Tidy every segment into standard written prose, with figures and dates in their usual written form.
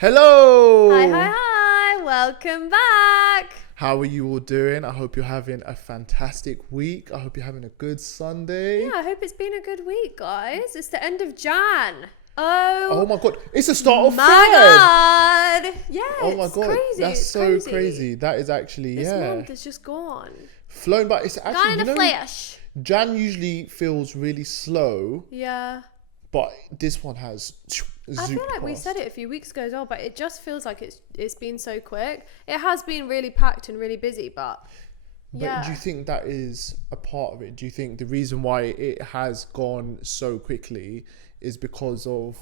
Hello! Hi, welcome back. How are you all doing? I hope you're having a fantastic week. I hope you're having a good Sunday. Yeah, I hope it's been a good week, guys. It's the end of Jan. Oh my god, it's the start of my Feb! God. Yeah, Oh my it's god, crazy. that's it's so crazy. That is actually, This month is just gone. flown by. It's actually, Gone in a flash. Jan usually feels really slow, Yeah. but this one has I feel like we said it a few weeks ago as well, but it just feels like it's been so quick. It has been really packed and really busy, but yeah. Do you think that is a part of it? Do you think the reason why it has gone so quickly is because of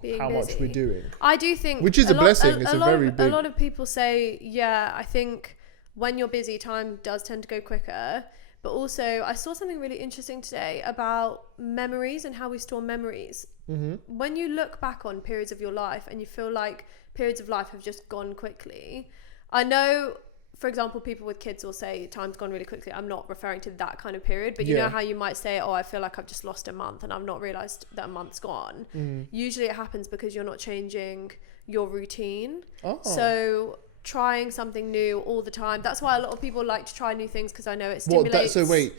Being how busy. much we're doing? I do think, which is a blessing. It's a very big. A lot of people say, yeah, I think when you're busy, time does tend to go quicker. But also, I saw something really interesting today about memories and how we store memories. Mm-hmm. When you look back on periods of your life and you feel like periods of life have just gone quickly, I know, for example, people with kids will say time's gone really quickly. I'm not referring to that kind of period, but you know how you might say, oh, I feel like I've just lost a month and I've not realised that a month's gone. Usually it happens because you're not changing your routine. So trying something new all the time. That's why a lot of people like to try new things, because I know it stimulates. So wait,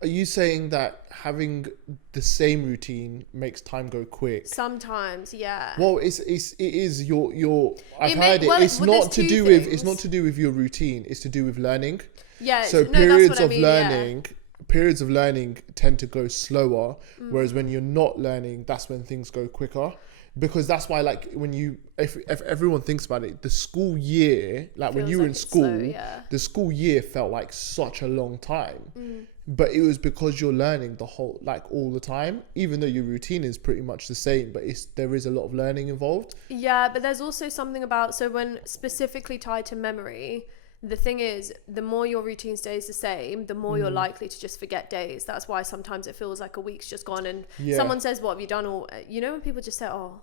are you saying that having the same routine makes time go quick? Sometimes, yeah. Well, it is your. I've heard it. Well, it's well, not to do with. It's not to do with your routine. It's to do with learning. Yeah. So no, periods that's what of I mean, learning. Periods of learning tend to go slower, whereas when you're not learning, that's when things go quicker. Because that's why, like, if everyone thinks about it, the school year, like when you were in school, the school year felt like such a long time. But it was because you're learning the whole, like, all the time, even though your routine is pretty much the same, but there is a lot of learning involved. Yeah, but there's also something about, so when specifically tied to memory, the thing is, the more your routine stays the same, the more you're likely to just forget days. That's why sometimes it feels like a week's just gone and someone says, what have you done? Or, you know, when people just say, oh,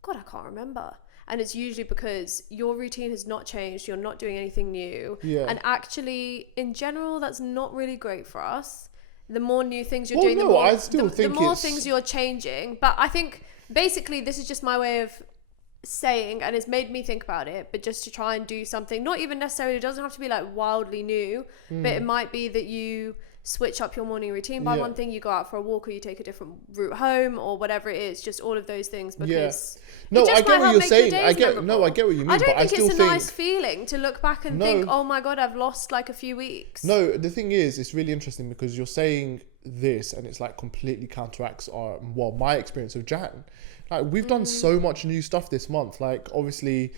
God, I can't remember. And it's usually because your routine has not changed. You're not doing anything new. Yeah. And actually, in general, that's not really great for us. The more new things you're doing, the more things you're changing. But I think basically this is just my way of saying, and it's made me think about it, but just to try and do something, not even necessarily, it doesn't have to be like wildly new, but it might be that you switch up your morning routine by one thing, you go out for a walk, or you take a different route home, or whatever it is, just all of those things, because no, I get what you're saying. I get what you mean. I don't think it's a nice feeling to look back and think, oh my God, I've lost like a few weeks. No, the thing is, it's really interesting because you're saying this and it's like completely counteracts my experience of Jan. Like, we've done so much new stuff this month. Like, obviously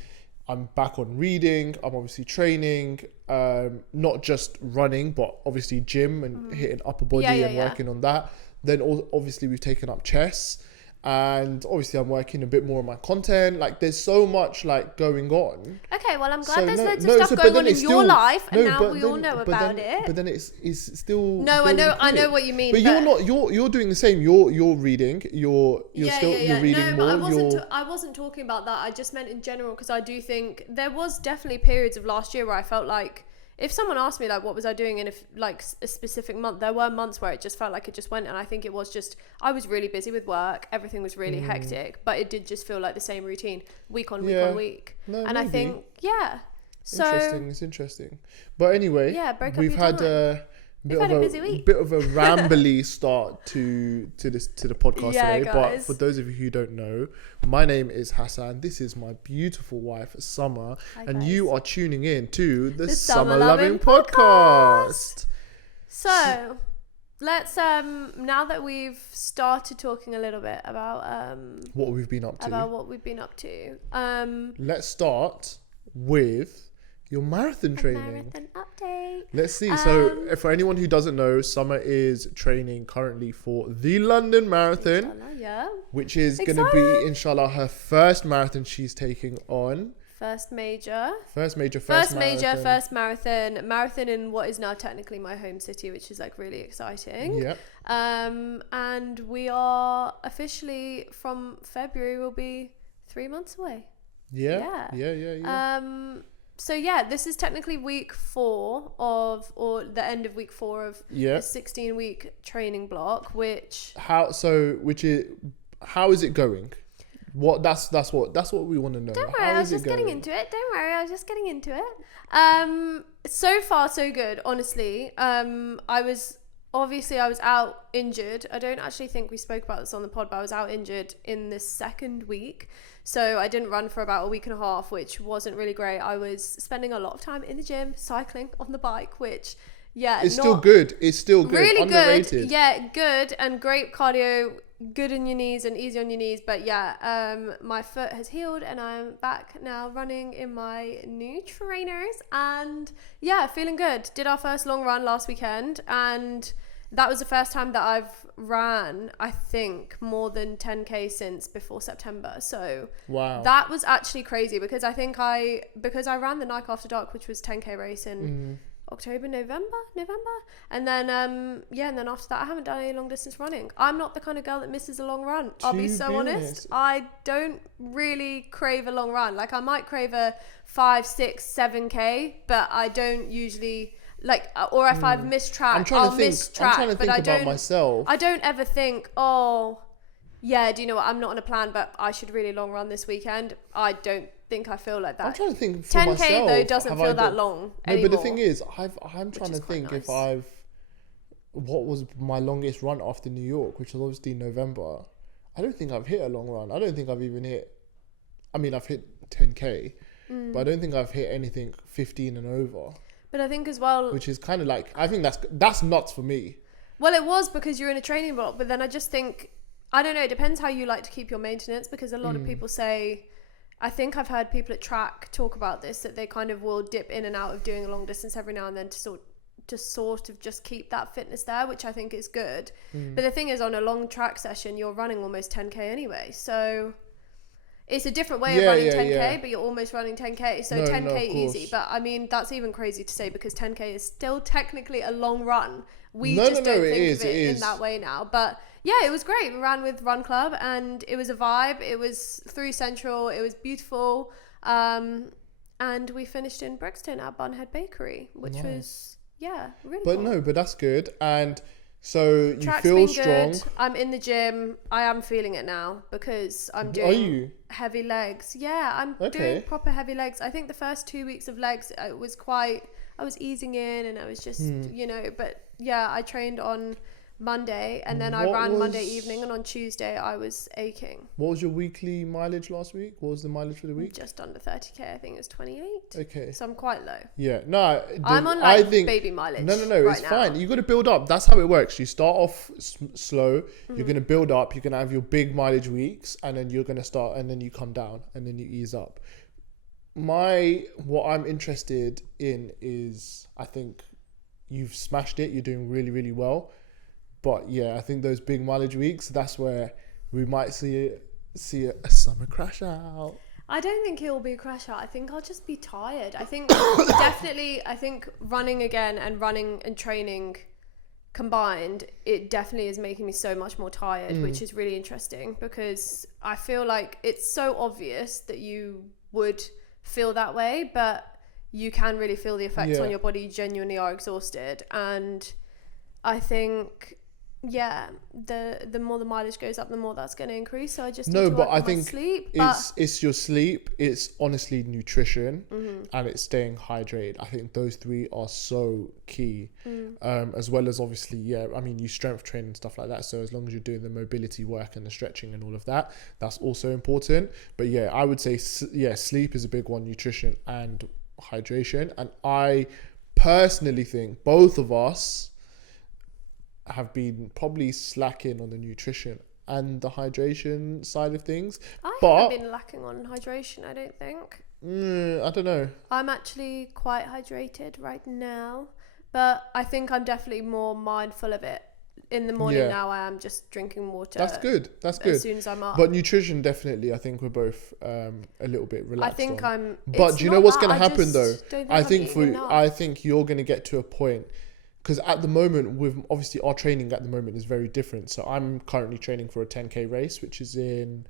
I'm back on reading, I'm obviously training, not just running, but obviously gym and hitting upper body and working on that. Then obviously we've taken up chess, and obviously I'm working a bit more on my content. Like, there's so much like going on. Okay, well, I'm glad there's loads of stuff going on in your life, and now we all know about it. But then it's still. No, I know what you mean. But you're doing the same. You're reading. You're reading more. But I wasn't talking about that. I just meant in general, because I do think there was definitely periods of last year where I felt like, if someone asked me like what was I doing in a specific month, there were months where it just felt like it just went, and I think it was just, I was really busy with work, everything was really hectic, but it did just feel like the same routine week on week. No, and maybe. I think so it's interesting. But anyway, we've had a bit of a rambly start to the podcast today. Guys. But for those of you who don't know, my name is Hassan. This is my beautiful wife, Summer. Hi, and guys. you are tuning in to the Summer Lovin Podcast. So let's now that we've started talking a little bit about what we've been up to, let's start with your marathon training. Marathon update. Let's see. So for anyone who doesn't know, Summer is training currently for the London Marathon, which is going to be, inshallah, her first marathon she's taking on. First marathon in what is now technically my home city, which is like really exciting. Yeah. And we are officially, from February, will be 3 months away. Yeah. So this is technically week 4 or the end of week 4 of a 16-week training block, how is it going? That's what we want to know. Don't worry, I was just getting into it. So far so good, honestly. I was out injured. I don't actually think we spoke about this on the pod, but I was out injured in the second week. So I didn't run for about a week and a half, which wasn't really great. I was spending a lot of time in the gym, cycling on the bike, which, it's still good. It's still good. Really Underrated. Good. Yeah, good and great cardio, good on your knees and easy on your knees. But yeah, my foot has healed and I'm back now running in my new trainers and yeah, feeling good. Did our first long run last weekend and that was the first time that I've ran, I think, more than 10k since before September. So wow, that was actually crazy because I ran the Nike After Dark, which was 10k race in October, November, and then and then after that I haven't done any long distance running. I'm not the kind of girl that misses a long run. I'll be so honest. I don't really crave a long run. Like I might crave a 5, 6, 7k, but I don't usually. Like, or if I've missed track, I'll miss track. I'm trying to think about myself. I don't ever think, oh, yeah, do you know what? I'm not on a plan, but I should really long run this weekend. I don't think I feel like that. I'm trying to think for 10k myself, though doesn't feel that long anymore. No, but the thing is, I'm trying to think if what was my longest run after New York, which was obviously November. I don't think I've hit a long run. I don't think I've even hit. I mean, I've hit 10k, but I don't think I've hit anything 15 and over. But I think as well, which is kind of like, I think that's nuts for me. Well, it was because you're in a training block, but then I just think, I don't know, it depends how you like to keep your maintenance, because a lot of people say, I think I've heard people at track talk about this, that they kind of will dip in and out of doing a long distance every now and then to sort of just keep that fitness there, which I think is good. But the thing is, on a long track session, you're running almost 10k anyway, so it's a different way of running 10k, but you're almost running 10k, so 10k easy. But I mean, that's even crazy to say because 10k is still technically a long run. We don't think of it in that way now. But yeah, it was great. We ran with Run Club and it was a vibe. It was through Central. It was beautiful. And we finished in Brixton at Bunhead Bakery, which was, really cool. But that's good. And so you feel strong. Good. I'm in the gym. I am feeling it now because I'm doing heavy legs. Yeah, I'm doing proper heavy legs. I think the first 2 weeks of legs, I was easing in and I was just, but yeah, I trained on Monday and then I ran Monday evening, and on Tuesday I was aching. What was your weekly mileage last week? What was the mileage for the week? Just under 30k. I think it was 28. Okay. So I'm quite low. Yeah. No. I'm on baby mileage. No. It's fine. You got to build up. That's how it works. You start off slow. You're going to build up. You're going to have your big mileage weeks, and then you're going to start, and then you come down, and then you ease up. What I'm interested in is, I think you've smashed it. You're doing really, really well. But yeah, I think those big mileage weeks, that's where we might see a summer crash out. I don't think it will be a crash out. I think I'll just be tired. I think I think running again and running and training combined, it definitely is making me so much more tired, which is really interesting because I feel like it's so obvious that you would feel that way, but you can really feel the effects on your body. You genuinely are exhausted. And I think the more the mileage goes up, the more that's going to increase. So I just need to work on my sleep. It's your sleep, it's honestly nutrition, and it's staying hydrated. I think those three are so key, as well as obviously you strength train and stuff like that, so as long as you're doing the mobility work and the stretching and all of that, that's also important. But I would say sleep is a big one, nutrition and hydration. And I personally think both of us have been probably slacking on the nutrition and the hydration side of things. I haven't been lacking on hydration, I don't think. I don't know. I'm actually quite hydrated right now, but I think I'm definitely more mindful of it. In the morning now, I am just drinking water. That's good. As soon as I'm up. But nutrition, definitely, I think we're both a little bit relaxed. I think on. But do you know what's going to happen though? I think you're going to get to a point. Because at the moment, with obviously our training at the moment is very different. So I'm currently training for a 10k race, which is in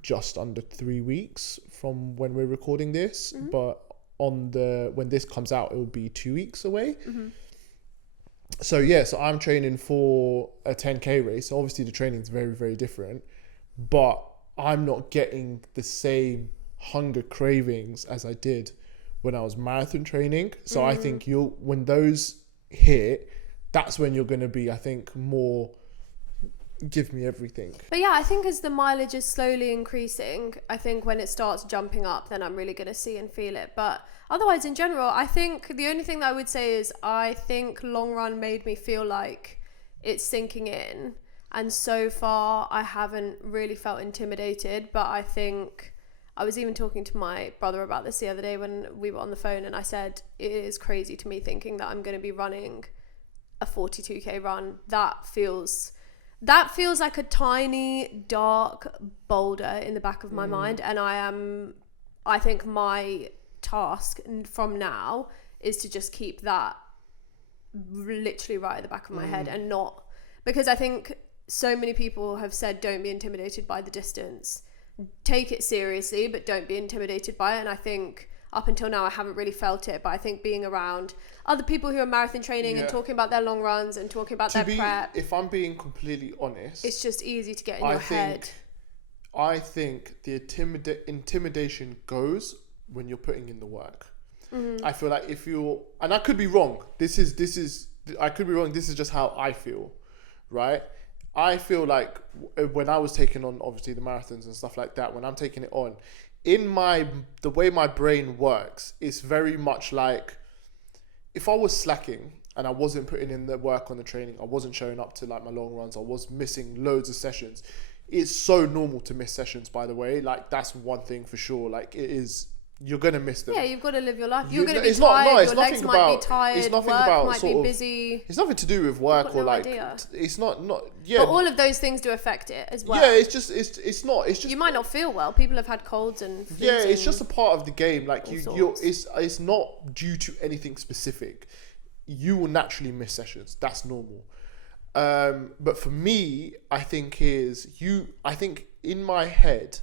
just under 3 weeks from when we're recording this. But when this comes out, it will be 2 weeks away. So I'm training for a 10k race. So obviously the training is very, very different. But I'm not getting the same hunger cravings as I did when I was marathon training. So I think when those hit, that's when you're going to be, I think, more give me everything. But yeah, I think as the mileage is slowly increasing, I think when it starts jumping up, then I'm really going to see and feel it. But otherwise, in general, I think the only thing that I would say is I think long run made me feel like it's sinking in. And so far, I haven't really felt intimidated. But I think I was even talking to my brother about this the other day when we were on the phone. And I said, it is crazy to me thinking that I'm going to be running a 42k run. That feels like a tiny dark boulder in the back of my mind, and I think my task from now is to just keep that literally right at the back of my head, and not, because I think so many people have said don't be intimidated by the distance, take it seriously but don't be intimidated by it. And I think up until now I haven't really felt it, but I think being around other people who are marathon training and talking about their long runs and talking about their prep, if I'm being completely honest, it's just easy to get in your head. I think the intimidation goes when you're putting in the work. I feel like if you're, and I could be wrong, I could be wrong, this is just how I feel, right? I feel like when I was taking on obviously the marathons and stuff like that, when I'm taking it on, the way my brain works, it's very much like if I was slacking and I wasn't putting in the work on the training, I wasn't showing up to like my long runs, I was missing loads of sessions. It's so normal to miss sessions, by the way. Like that's one thing for sure. Like it is, you're going to miss them. Yeah, you've got to live your life. You're going to be tired, your legs might be tired, work might be busy. It's nothing to do with work or like, it's not, yeah. But all of those things do affect it as well. Yeah, it's just. You might not feel well. People have had colds and flus. Yeah, it's just a part of the game. Like it's not due to anything specific. You will naturally miss sessions. That's normal. But for me, I think in my head,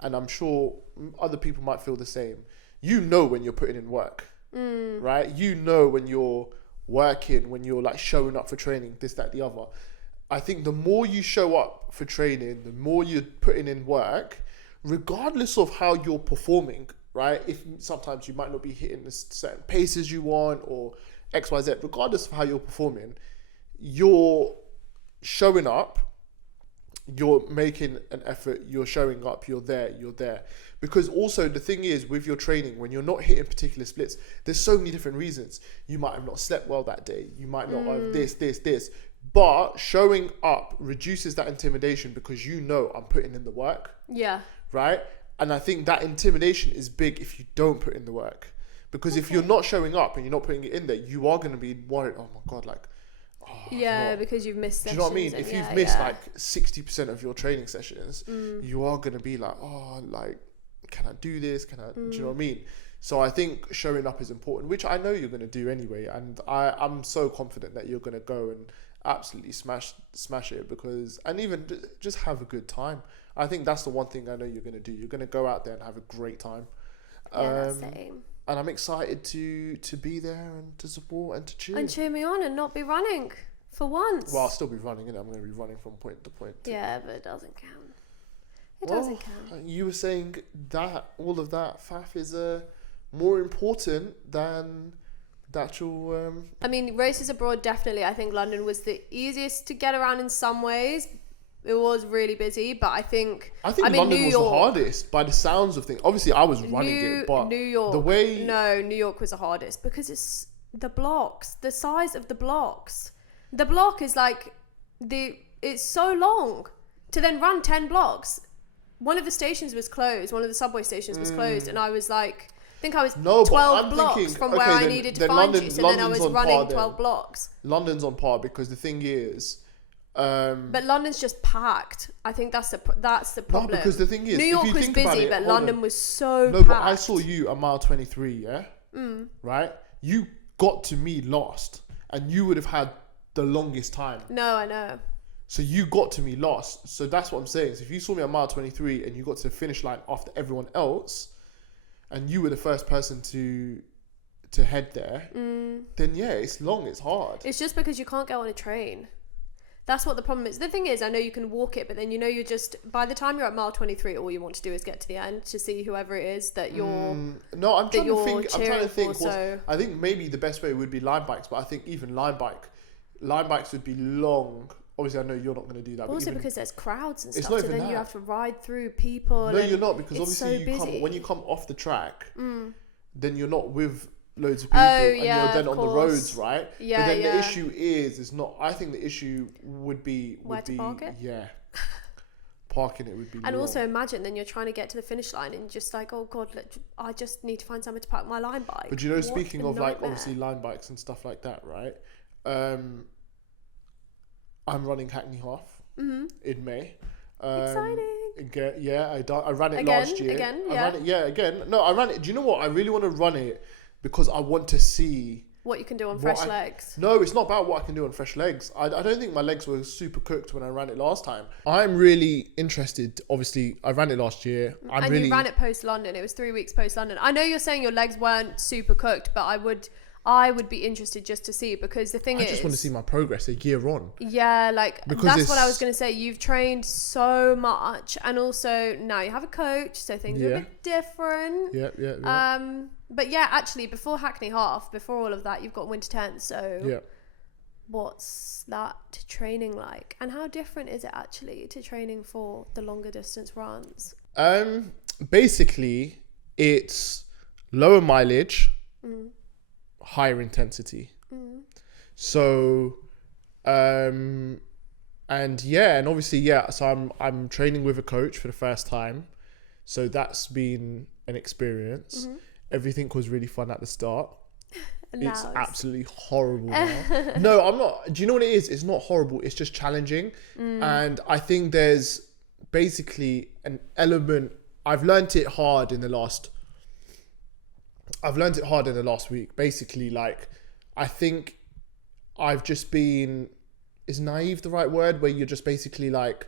and I'm sure other people might feel the same, you know when you're putting in work, right? You know when you're working, when you're like showing up for training, this, that, the other. I think the more you show up for training, the more you're putting in work, regardless of how you're performing, right? If sometimes you might not be hitting the certain paces you want or X, Y, Z, regardless of how you're performing, you're showing up, you're making an effort, you're showing up, you're there. Because also the thing is with your training, when you're not hitting particular splits, there's so many different reasons. You might have not slept well that day. You might not have this. But showing up reduces that intimidation because you know I'm putting in the work. Yeah. Right? And I think that intimidation is big if you don't put in the work. Because if you're not showing up and you're not putting it in there, you are going to be worried, oh my God, like, because you've missed sessions. Do you know what I mean? If you've missed like 60% of your training sessions, you are going to be like, oh, like, can I do this? Do you know what I mean? So I think showing up is important, which I know you're going to do anyway. And I'm so confident that you're going to go and absolutely smash it and even just have a good time. I think that's the one thing I know you're going to do. You're going to go out there and have a great time. Yeah, same. And I'm excited to be there and to support and to cheer. And cheer me on and not be running for once. Well, I'll still be running, and I'm going to be running from point to point. Yeah, but it doesn't count. It doesn't count. You were saying that all of that faff is more important than the actual... I mean, races abroad, definitely. I think London was the easiest to get around in some ways. It was really busy, but I think London was the hardest by the sounds of things. Obviously, I was running it, but New York, New York was the hardest because it's the blocks, the size of the blocks. The block is like it's so long to then run 10 blocks. One of the stations was closed. One of the subway stations was closed, and I was like, I think I was 12 blocks from where I needed to find you. So then I was running 12 blocks. London's on par because the thing is. But London's just packed. I think that's the problem. No, because the thing is, New York was busy, but London was so packed. But I saw you a mile 23, yeah? Right? You got to me last, and you would have had the longest time. No, I know. So you got to me last. So that's what I'm saying. So if you saw me at mile 23 and you got to the finish line after everyone else, and you were the first person to head there, then yeah, it's long, it's hard. It's just because you can't get on a train. That's what the problem is. The thing is, I know you can walk it, but then you're just, by the time you're at mile 23, all you want to do is get to the end to see whoever it is that you're. No, I'm trying to think. So I think maybe the best way would be line bikes, but I think even line bikes would be long. Obviously, I know you're not going to do that. Also, because there's crowds and it's stuff, not so even then you that. have to ride through people. No, you're not, because it's obviously so when you come off the track, then you're not with loads of people, and you're then on the roads, right? Yeah, but then the issue is not. I think the issue would be to park it. Yeah, parking it would be. And long. also imagine then you're trying to get to the finish line and just like, oh god, I just need to find somewhere to park my line bike. But you know, speaking of like obviously line bikes and stuff like that, right? I'm running Hackney Half in May. Exciting. Again, yeah, I ran it last year. Again. No, I ran it. Do you know what? I really want to run it because I want to see what you can do on fresh legs. No, it's not about what I can do on fresh legs. I don't think my legs were super cooked when I ran it last time. I'm really interested. Obviously, I ran it last year. You ran it post London. It was 3 weeks post London. I know you're saying your legs weren't super cooked, but I would be interested just to see, because the thing is, I just want to see my progress a year on. Yeah, like that's what I was going to say. You've trained so much, and also now you have a coach, so things are a bit different. Yeah. But yeah, actually, before Hackney Half, before all of that, you've got Winter 10. So yeah, what's that training like, and how different is it actually to training for the longer distance runs? Basically, it's lower mileage. Higher intensity. So and obviously so I'm training with a coach for the first time, so that's been an experience. Everything was really fun at the start. It's absolutely horrible now. No, I'm not. Do you know what it is? It's not horrible, it's just challenging. And I think there's basically an element. I've learnt it hard in the last week. Basically, like, I think I've just been, is naive the right word, where you're just basically like,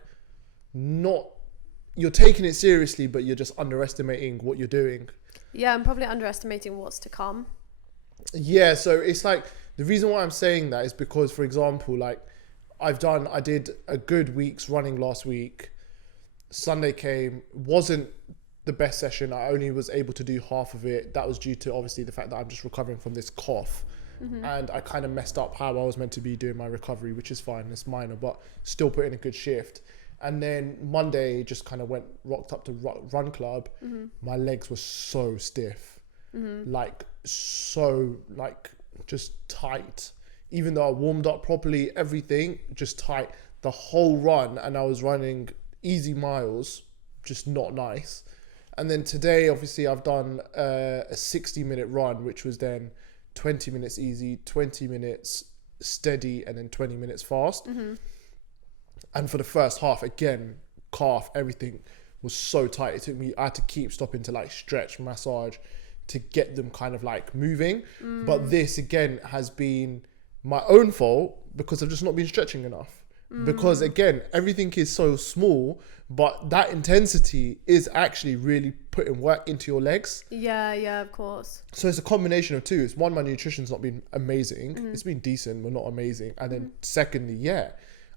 you're taking it seriously, but you're just underestimating what you're doing. Yeah, I'm probably underestimating what's to come. Yeah, so it's like, the reason why I'm saying that is because, for example, like, I did a good week's running last week. Sunday came, wasn't the best session. I only was able to do half of it. That was due to obviously the fact that I'm just recovering from this cough, and I kind of messed up how I was meant to be doing my recovery, which is fine, it's minor, but still put in a good shift. And then Monday just kind of rocked up to run club. My legs were so stiff, like just tight, even though I warmed up properly, everything just tight the whole run, and I was running easy miles, just not nice. And then today, obviously, I've done a 60-minute run, which was then 20 minutes easy, 20 minutes steady, and then 20 minutes fast. And for the first half, again, calf, everything was so tight. I had to keep stopping to like stretch, massage to get them kind of like moving. But this, again, has been my own fault because I've just not been stretching enough. Because again, everything is so small, but that intensity is actually really putting work into your legs. Yeah, of course. So it's a combination of two. It's one, my nutrition's not been amazing. It's been decent, but not amazing. And then secondly,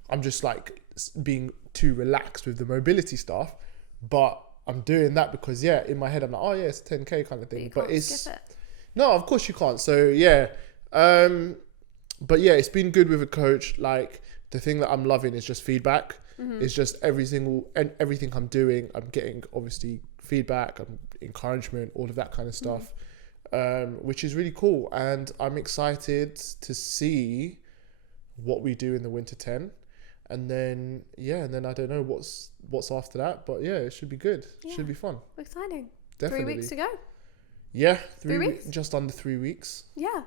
I'm just like being too relaxed with the mobility stuff. But I'm doing that because in my head I'm like, oh yeah, it's 10k kind of thing. But it's skip it. No, of course you can't. So but it's been good with a coach. Like, the thing that I'm loving is just feedback. It's just everything I'm doing, I'm getting obviously feedback, encouragement, all of that kind of stuff, which is really cool. And I'm excited to see what we do in the Winter 10. And then I don't know what's after that, but it should be good. It should be fun. Exciting. Definitely. 3 weeks to go. Yeah, 3 weeks? Just under 3 weeks. Yeah.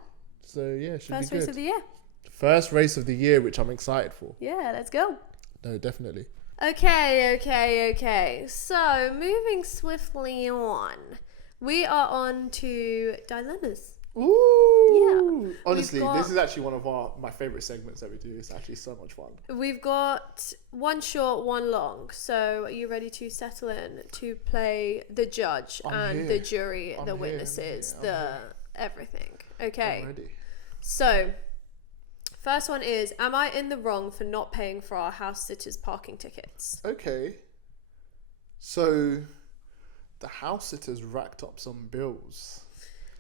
So it should First be good. race of the year. First race of the year, which I'm excited for. Yeah, let's go. No, definitely. Okay. So, moving swiftly on. We are on to dilemmas. Ooh. Yeah. Honestly, this is actually one of my favourite segments that we do. It's actually so much fun. We've got one short, one long. So, are you ready to settle in to play the judge the jury, the witnesses, everything? Okay. I'm ready. So, First one is, am I in the wrong for not paying for our house sitters' parking tickets? Okay. So, the house sitters racked up some bills.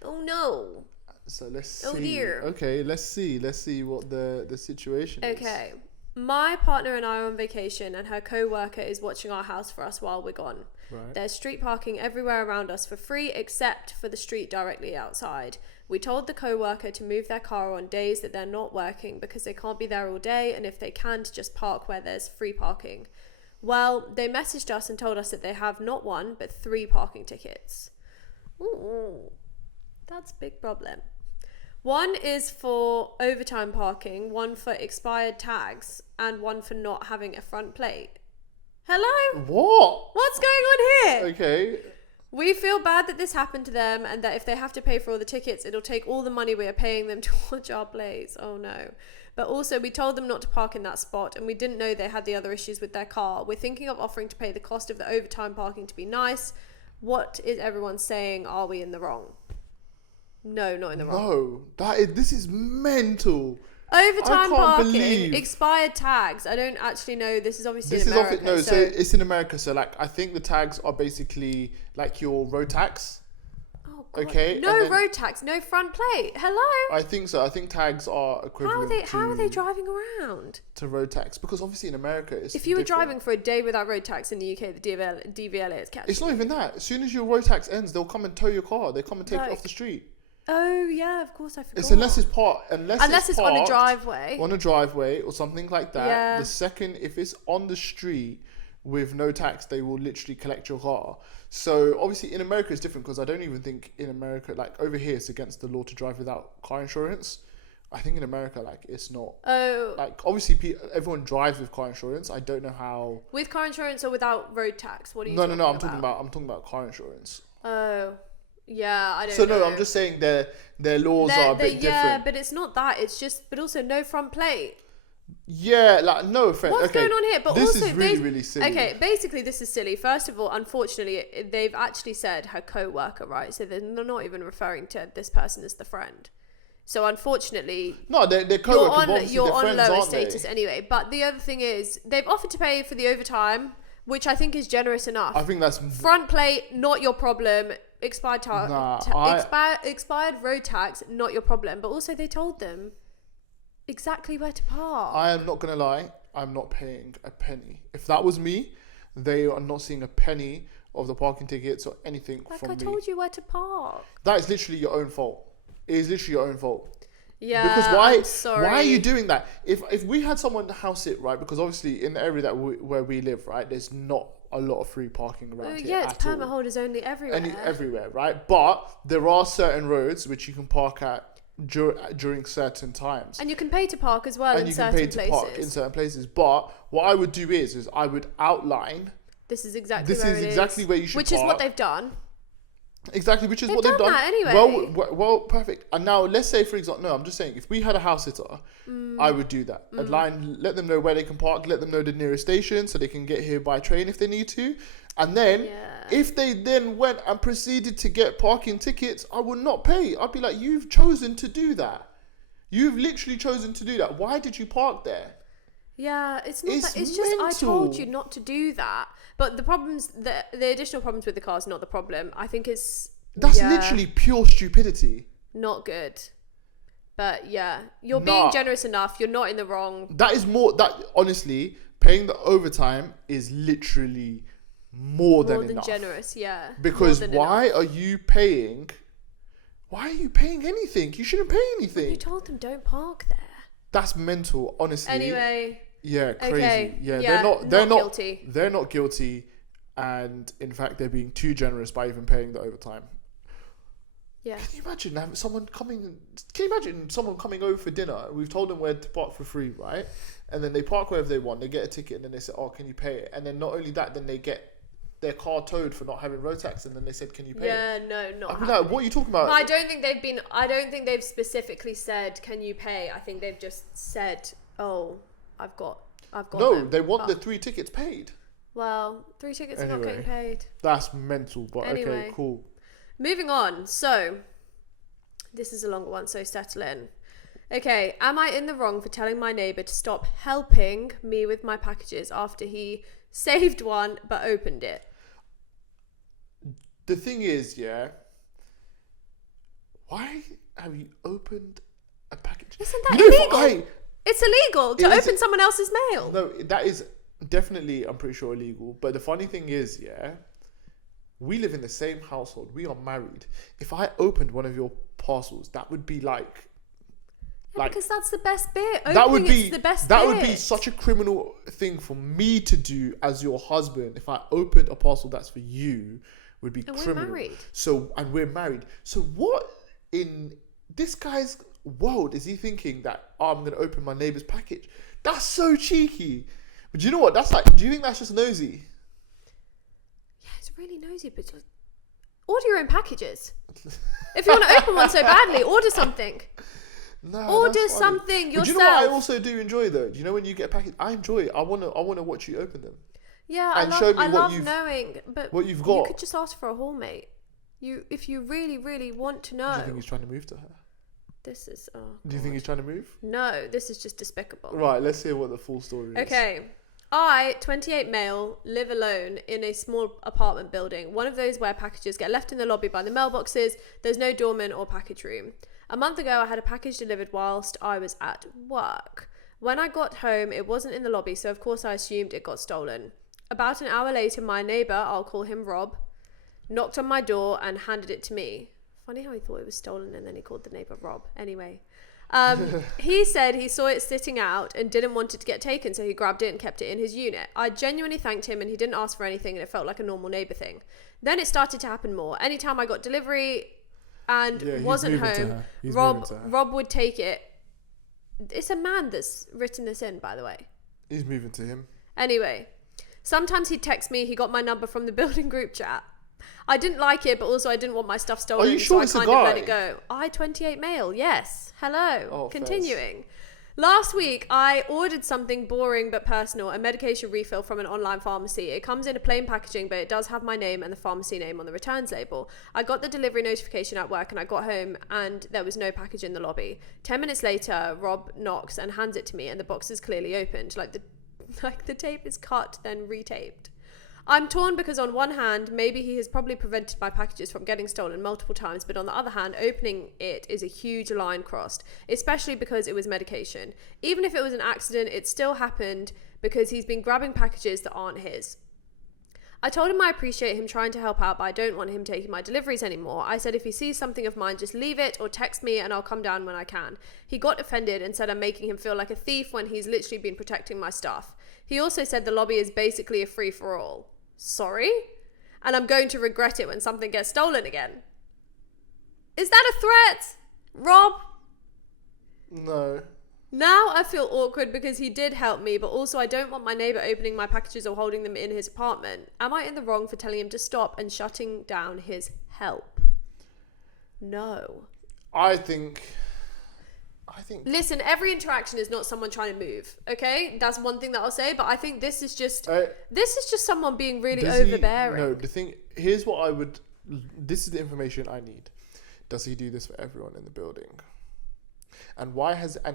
Oh no. So let's see. Oh dear. Okay, let's see. Let's see what the situation is. Okay. My partner and I are on vacation and her co-worker is watching our house for us while we're gone. Right. There's street parking everywhere around us for free except for the street directly outside. We told the co-worker to move their car on days that they're not working because they can't be there all day, and if they can, to just park where there's free parking. Well, they messaged us and told us that they have not 1 but 3 parking tickets. Ooh, that's a big problem. 1 is for overtime parking, 1 for expired tags, and 1 for not having a front plate. Hello? What? What's going on here? Okay. We feel bad that this happened to them and that if they have to pay for all the tickets, it'll take all the money we are paying them towards our plays. Oh no. But also, we told them not to park in that spot and we didn't know they had the other issues with their car. We're thinking of offering to pay the cost of the overtime parking to be nice. What is everyone saying? Are we in the wrong? No, not in the wrong. No, this is mental. Overtime parking, expired tags. I don't actually know. This is obviously in America. So it's in America. So like, I think the tags are basically like your road tax. Oh, God. Okay. No road tax, no front plate. Hello. I think so. I think tags are equivalent. How are they driving around? To road tax, because obviously in America it's. If you were driving for a day without road tax in the UK, the DVLA is catching. It's not even that. As soon as your road tax ends, they'll come and tow your car. They come and take it off the street. Oh yeah, of course I forgot. It's unless it's on a driveway. On a driveway or something like that. Yeah. The second, if it's on the street with no tax, they will literally collect your car. So obviously in America it's different, because I don't even think in America, like over here, it's against the law to drive without car insurance. I think in America, like, it's not. Oh. Like, obviously everyone drives with car insurance. I don't know how. With car insurance or without road tax? What are you No, talking about? I'm talking about car insurance. Oh. Yeah, I don't know. So know. no, I'm just saying their laws are a bit different. Yeah, but it's not that. It's just, but also no front plate. Yeah, like, no offense. What's going on here? But this also, is really silly. Okay, basically this is silly. First of all, unfortunately, they've actually said her co-worker, right? So they're not even referring to this person as the friend. So unfortunately, no, they're co-workers. You're on friends, lower status anyway. But the other thing is, they've offered to pay for the overtime, which I think is generous enough. I think that's front plate, not your problem. Expired road tax, not your problem. But also, they told them exactly where to park. I am not gonna lie, I'm not paying a penny. If that was me, they are not seeing a penny of the parking tickets or anything from me. Like I told you where to park. That is literally your own fault. It is literally your own fault. Yeah, because I'm sorry. why are you doing that? If we had someone house it, right? Because obviously in the area where we live, right, there's not a lot of free parking around here. Yeah, it's permit holders only everywhere. Everywhere, right? But there are certain roads which you can park at during certain times. And you can pay to park as well in certain places. And you can pay to park in certain places. But what I would do is I would outline. This is exactly where you should park. Which is what they've done. Exactly, which is what they've done. That anyway. Well, perfect. And now let's say, for example, no, I'm just saying, if we had a house sitter, I would do that. Let them know where they can park, let them know the nearest station so they can get here by train if they need to. And then, if they then went and proceeded to get parking tickets, I would not pay. I'd be like, you've chosen to do that. You've literally chosen to do that. Why did you park there? Yeah, it's not that. It's just I told you not to do that. But the problems, the additional problems with the car is not the problem. I think that's literally pure stupidity. Not good. But yeah, you're being generous enough. You're not in the wrong. That is more. That honestly, paying the overtime is literally more than enough. Generous, yeah. Because why are you paying? Why are you paying anything? You shouldn't pay anything. Well, you told them don't park there. That's mental, honestly. Anyway. Yeah, crazy. Okay. Yeah, they're not guilty. They're not guilty, and in fact, they're being too generous by even paying the overtime. Yeah. Can you imagine someone coming over for dinner? We've told them where to park for free, right? And then they park wherever they want. They get a ticket, and then they say, "Oh, can you pay it?" And then not only that, then they get their car towed for not having road tax, and then they said, "Can you pay it?" Yeah, no, not. I'd be like, "What are you talking about?" But I don't think they've specifically said, "Can you pay?" I think they've just said, "Oh, I've got." No, they want the 3 tickets paid. Well, 3 tickets are not getting paid. That's mental, but okay, cool. Moving on. So, this is a longer one, so settle in. Okay, am I in the wrong for telling my neighbour to stop helping me with my packages after he saved one but opened it? The thing is, yeah, why have you opened a package? Isn't that You know, illegal? It's illegal to open someone else's mail. No, that is definitely, I'm pretty sure, illegal. But the funny thing is, yeah, we live in the same household. We are married. If I opened one of your parcels, that would be like, because that's the best bit. that would Opening is the best that bit. would be such a criminal thing for me to do as your husband. If I opened a parcel that's for you, would be criminal. We're married. And we're married. So what in this guy's world is he thinking that I'm going to open my neighbor's package? That's so cheeky. But do you know what? That's like, do you think that's just nosy? Yeah, it's really nosy, but just order your own packages. If you want to open one so badly, order something. No, order something yourself. But do you know what I also do enjoy though? Do you know when you get a package? I enjoy it. I wanna watch you open them. Yeah, and I love knowing, but what you've got. You could just ask for a haul, mate. If you really, really want to know. Do you think he's trying to move to her? This is. Oh, do you think he's trying to move? No, this is just despicable. Right, let's hear what the full story is. Okay. I, 28 male, live alone in a small apartment building. One of those where packages get left in the lobby by the mailboxes. There's no doorman or package room. A month ago, I had a package delivered whilst I was at work. When I got home, it wasn't in the lobby, so of course I assumed it got stolen. About an hour later, my neighbour, I'll call him Rob, knocked on my door and handed it to me. Funny how he thought it was stolen and then he called the neighbour Rob. Anyway, he said he saw it sitting out and didn't want it to get taken, so he grabbed it and kept it in his unit. I genuinely thanked him and he didn't ask for anything, and it felt like a normal neighbour thing. Then it started to happen more. Anytime I got delivery and wasn't home, Rob would take it. It's a man that's written this in, by the way. He's moving to him. Anyway, sometimes he'd text me. He got my number from the building group chat. I didn't like it, but also I didn't want my stuff stolen. Are you sure so I it's a kind of guy? let it go. I, 28 male, yes. Hello. Oh, continuing. Last week, I ordered something boring but personal, a medication refill from an online pharmacy. It comes in a plain packaging, but it does have my name and the pharmacy name on the returns label. I got the delivery notification at work and I got home and there was no package in the lobby. 10 minutes later, Rob knocks and hands it to me and the box is clearly opened. Like the tape is cut, then retaped. I'm torn because on one hand, maybe he has probably prevented my packages from getting stolen multiple times, but on the other hand, opening it is a huge line crossed, especially because it was medication. Even if it was an accident, it still happened because he's been grabbing packages that aren't his. I told him I appreciate him trying to help out, but I don't want him taking my deliveries anymore. I said if he sees something of mine, just leave it or text me and I'll come down when I can. He got offended and said I'm making him feel like a thief when he's literally been protecting my stuff. He also said the lobby is basically a free-for-all. Sorry? And I'm going to regret it when something gets stolen again. Is that a threat, Rob? No. Now I feel awkward because he did help me, but also I don't want my neighbour opening my packages or holding them in his apartment. Am I in the wrong for telling him to stop and shutting down his help? No. I think. Listen, every interaction is not someone trying to move. Okay, that's one thing that I'll say. But I think this is just someone being really overbearing. Here's what I would. This is the information I need. Does he do this for everyone in the building? And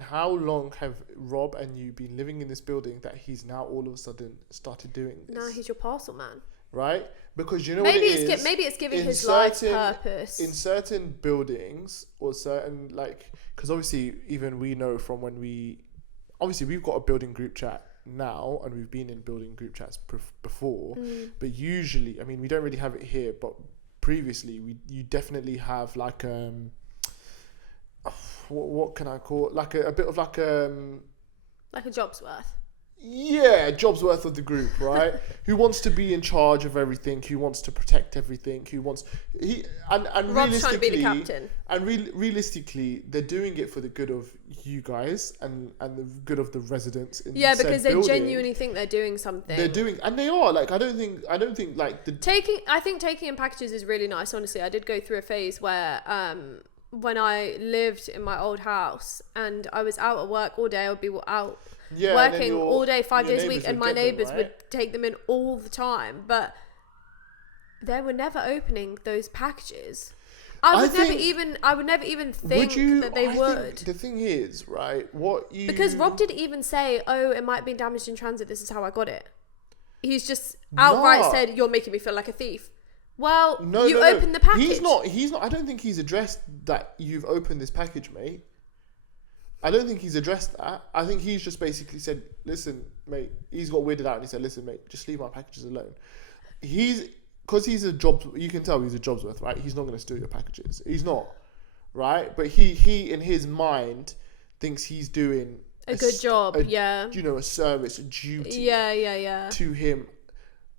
how long have Rob and you been living in this building that he's now all of a sudden started doing this? No, he's your parcel man. Right? Because you know maybe what it is? Maybe it's giving his life purpose. In certain buildings or certain, like, because obviously even we know from when we've got a building group chat now and we've been in building group chats before, but usually, I mean, we don't really have it here, but previously you definitely have like, what can I call it? Like a bit of like a job's worth. Yeah, job's worth of the group, right? Who wants to be in charge of everything? Who wants to protect everything? Rob's trying to be the captain. And realistically, they're doing it for the good of you guys and the good of the residents. Because they genuinely think they're doing something. And they are. Like I don't think like the I think taking in packages is really nice. Honestly, I did go through a phase where when I lived in my old house and I was out at work all day, I would be out. Working all day, 5 days a week, and my neighbours would take them in all the time, but they were never opening those packages. I would never even think that they would. The thing is, right, because Rob didn't even say, oh, it might be damaged in transit, this is how I got it. He's just outright said, you're making me feel like a thief. Well, you opened the package. He's not, I don't think he's addressed that you've opened this package, mate. I don't think he's addressed that. I think he's just basically said, listen, mate, he's got weirded out and he said, listen, mate, just leave my packages alone. Because he's a job, you can tell he's a job's worth, right? He's not going to steal your packages. He's not, right? But he in his mind thinks he's doing a good job, a service, a duty. Yeah. To him.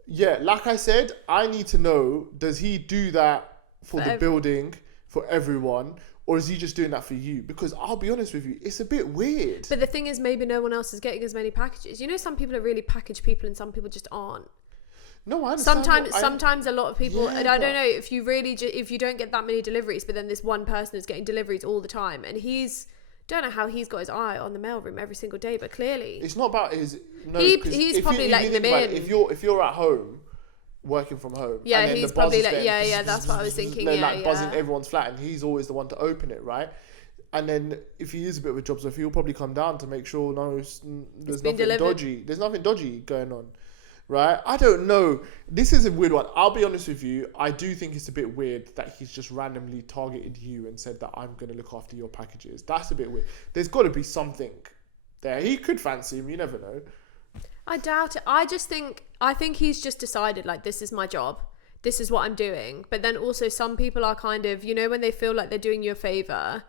Yeah, like I said, I need to know, does he do that for the building, for everyone, or is he just doing that for you? Because I'll be honest with you, it's a bit weird. But the thing is, maybe no one else is getting as many packages. You know, some people are really package people and some people just aren't. No, I understand. Sometimes a lot of people, and I don't know if you really, if you don't get that many deliveries, but then this one person is getting deliveries all the time, and don't know how he's got his eye on the mailroom every single day, but clearly it's not about his. No, he's probably letting them in. If you're at home, working from home, and he's probably that's what I was thinking. Buzzing everyone's flat, and he's always the one to open it, right? And then if he is a bit of a job, so he'll probably come down to make sure there's nothing dodgy. There's nothing dodgy going on. Right? I don't know. This is a weird one. I'll be honest with you. I do think it's a bit weird that he's just randomly targeted you and said that I'm going to look after your packages. That's a bit weird. There's got to be something there. He could fancy him. You never know. I doubt it. I think he's just decided, like, this is my job. This is what I'm doing. But then also some people are kind of, you know, when they feel like they're doing you a favour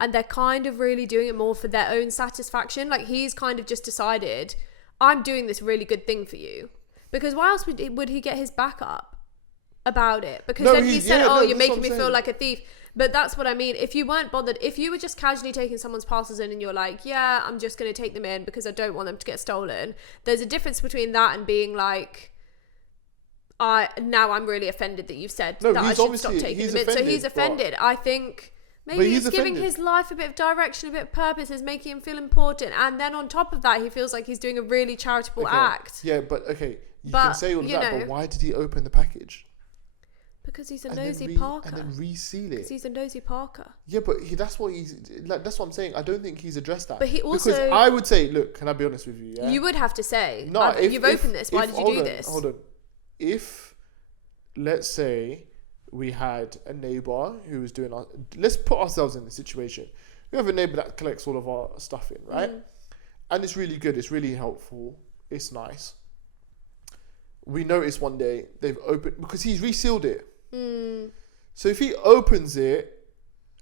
and they're kind of really doing it more for their own satisfaction. Like, he's kind of just decided, I'm doing this really good thing for you. Because why else would he get his back up about it? Because then he said, you're making me feel like a thief. But that's what I mean. If you weren't bothered, if you were just casually taking someone's parcels in and you're like, yeah, I'm just going to take them in because I don't want them to get stolen. There's a difference between that and being like, now I'm really offended that you've said that I should stop taking them in. So he's offended. I think maybe it's giving his life a bit of direction, a bit of purpose, is making him feel important. And then on top of that, he feels like he's doing a really charitable act. Yeah, but okay. You can say all of that, but why did he open the package? Because he's a nosy Parker. And then reseal it. Because he's a nosy Parker. Yeah, but that's what I'm saying. I don't think he's addressed that. But he also... Because I would say, look, can I be honest with you? Yeah? You would have to say, no, you've opened this, why did you do this? Hold on. If, let's say, we had a neighbour who was doing... let's put ourselves in the situation. We have a neighbour that collects all of our stuff in, right? And it's really good. It's really helpful. It's nice. We noticed one day they've opened... Because he's resealed it. So if he opens it,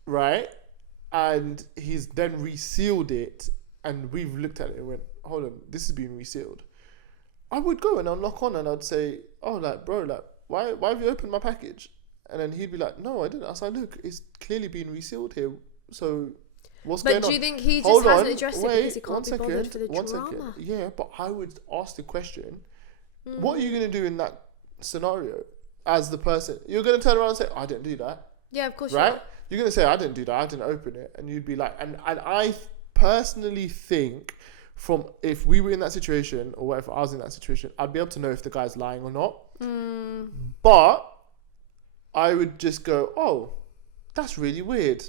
right, and he's then resealed it, and we've looked at it and went, hold on, this is being resealed, I would go and I'll knock on and I'd say, oh, like, bro, like, why have you opened my package? And then he'd be like, no, I didn't. I was like, look, it's clearly being resealed here, so what's going on? But do you think he just hasn't addressed it because he can't be bothered for the drama? 1 second. Yeah, but I would ask the question, what are you going to do in that scenario? As the person, you're going to turn around and say, I didn't do that. Yeah, of course. Right? You're going to say, I didn't do that. I didn't open it. And you'd be like, and I personally think if we were in that situation or whatever, I was in that situation, I'd be able to know if the guy's lying or not. But I would just go, oh, that's really weird.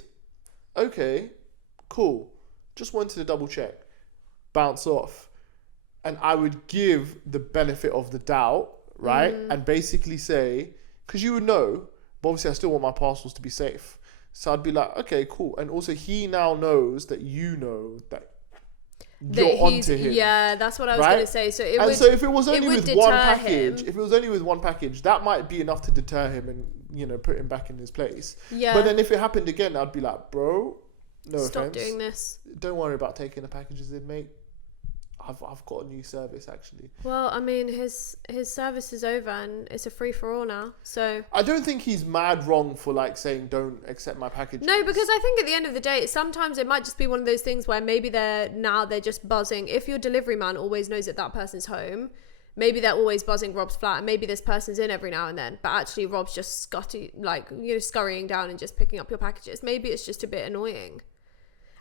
Okay, cool. Just wanted to double check. Bounce off. And I would give the benefit of the doubt, right? And basically say, because you would know, but obviously I still want my parcels to be safe. So I'd be like, okay, cool. And also he now knows that you know that you're onto him. Yeah, that's what I was going to say. So if it was only with one package, that might be enough to deter him and, you know, put him back in his place. Yeah. But then if it happened again, I'd be like, bro, no offense. Stop doing this. Don't worry about taking the packages in, mate. I've got a new service actually. Well, I mean, his service is over and it's a free for all now. So I don't think he's mad wrong for like saying don't accept my package. No, because I think at the end of the day, sometimes it might just be one of those things where maybe they're just buzzing. If your delivery man always knows that person's home, maybe they're always buzzing Rob's flat, and maybe this person's in every now and then, but actually Rob's just scurrying down and just picking up your packages. Maybe it's just a bit annoying.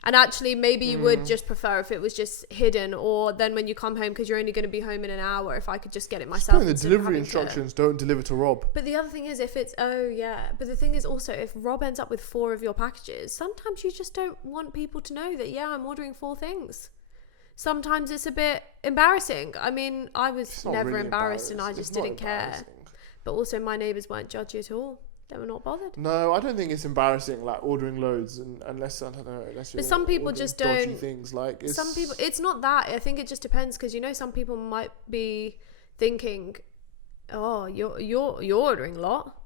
And actually, maybe you would just prefer if it was just hidden, or then when you come home, because you're only going to be home in an hour, if I could just get it myself. The delivery instructions don't deliver to Rob. But the other thing is, but the thing is also, if Rob ends up with 4 of your packages, sometimes you just don't want people to know that, I'm ordering 4 things. Sometimes it's a bit embarrassing. I mean, I was never really embarrassed and I just didn't care. But also my neighbours weren't judgy at all. They were not bothered. No, I don't think it's embarrassing, like ordering loads, unless you're. But some people just don't. Things like some people, it's not that. I think it just depends, because some people might be thinking, "Oh, you're ordering a lot,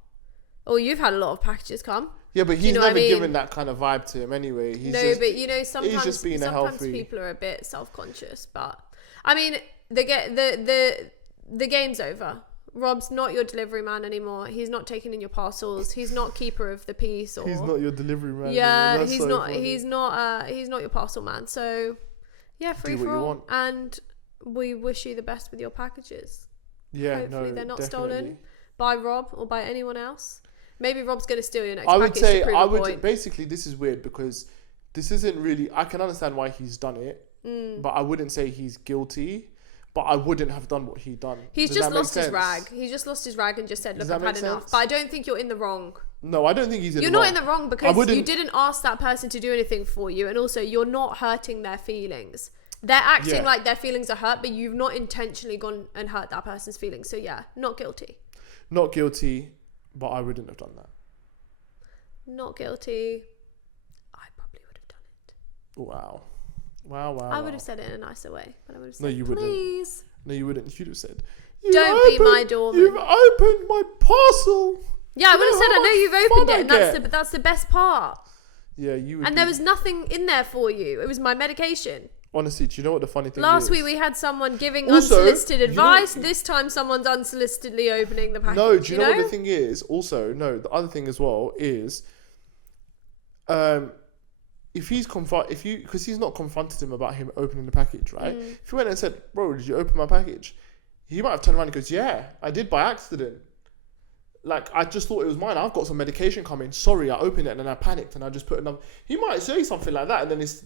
or you've had a lot of packages come." Yeah, but he's never given that kind of vibe to him anyway. Sometimes he's just being sometimes people are a bit self-conscious. But I mean, the game's over. Rob's not your delivery man anymore. He's not taking in your parcels. He's not keeper of the peace. He's not your delivery man. Yeah, anymore. he's not. Funny. He's not your parcel man. So, free for all. And we wish you the best with your packages. Yeah, hopefully they're not definitely. stolen by Rob or by anyone else. Maybe Rob's going to steal your next package. I would say basically, this is weird because this isn't really. I can understand why he's done it, but I wouldn't say he's guilty. But I wouldn't have done what he done. He's just lost his rag. He just lost his rag and just said, "Look, I've had enough." But I don't think you're in the wrong. No, I don't think he's in the wrong. You're not in the wrong because you didn't ask that person to do anything for you, and also you're not hurting their feelings. They're acting like their feelings are hurt, but you've not intentionally gone and hurt that person's feelings. So not guilty. Not guilty, but I wouldn't have done that. Not guilty. I probably would have done it. Wow. I would have said it in a nicer way, but I would have said, you please. No, you wouldn't. You'd have said, don't be my doorman. You've opened my parcel. Yeah, I would have said, I know you've opened it, and that's the best part. Yeah, you would. And there was nothing in there for you. It was my medication. Honestly, do you know what the funny thing is? Last week we had someone giving unsolicited advice. This time someone's unsolicitedly opening the package. No, do you know what the thing is? Also, the other thing as well is, if because he's not confronted him about him opening the package, right? If he went and said, "Bro, did you open my package?" He might have turned around and goes, "Yeah, I did by accident. Like, I just thought it was mine. I've got some medication coming. Sorry, I opened it and then I panicked and I just put another." He might say something like that, and then there's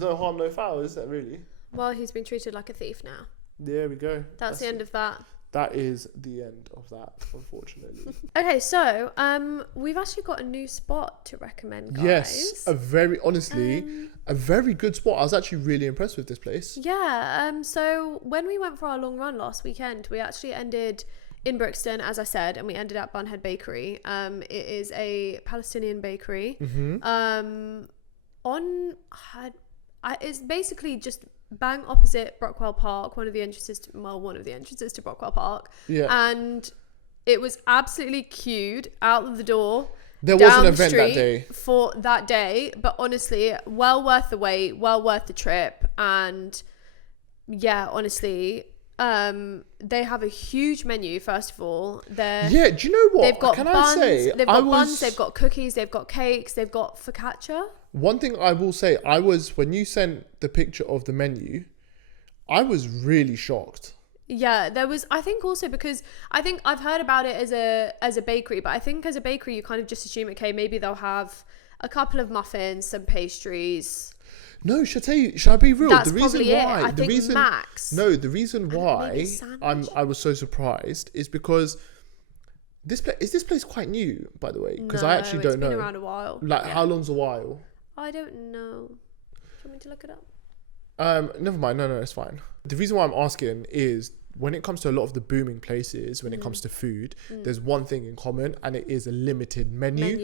no harm, no foul, is that really? Well, he's been treated like a thief now. There we go. That's the end of that. That is the end of that, unfortunately. Okay, so we've actually got a new spot to recommend, guys. Yes, a very good spot. I was actually really impressed with this place. Yeah. So when we went for our long run last weekend, we actually ended in Brixton, as I said, and we ended at Bunhead Bakery. It is a Palestinian bakery. Mm-hmm. It's basically just bang opposite Brockwell Park, one of the entrances to Brockwell Park. Yeah. And it was absolutely queued out of the door. There was an event that day. For that day, but honestly, well worth the wait, well worth the trip. And honestly, they have a huge menu. First of all, do you know what? They've got buns, they've got buns, they've got cookies, they've got cakes, they've got focaccia. One thing I will say, when you sent the picture of the menu, I was really shocked. Yeah, there was, I think also because I think I've heard about it as a bakery, but I think as a bakery you kind of just assume, okay, maybe they'll have a couple of muffins, some pastries. No, should I be real? That's probably it. I think max. No, the reason why I was so surprised is because this place quite new, by the way? Because I actually don't know. It's been around a while. Like, how long's a while? I don't know. Do you want me to look it up? Never mind. No, it's fine. The reason why I'm asking is when it comes to a lot of the booming places, when it comes to food, there's one thing in common, and it is a limited menu.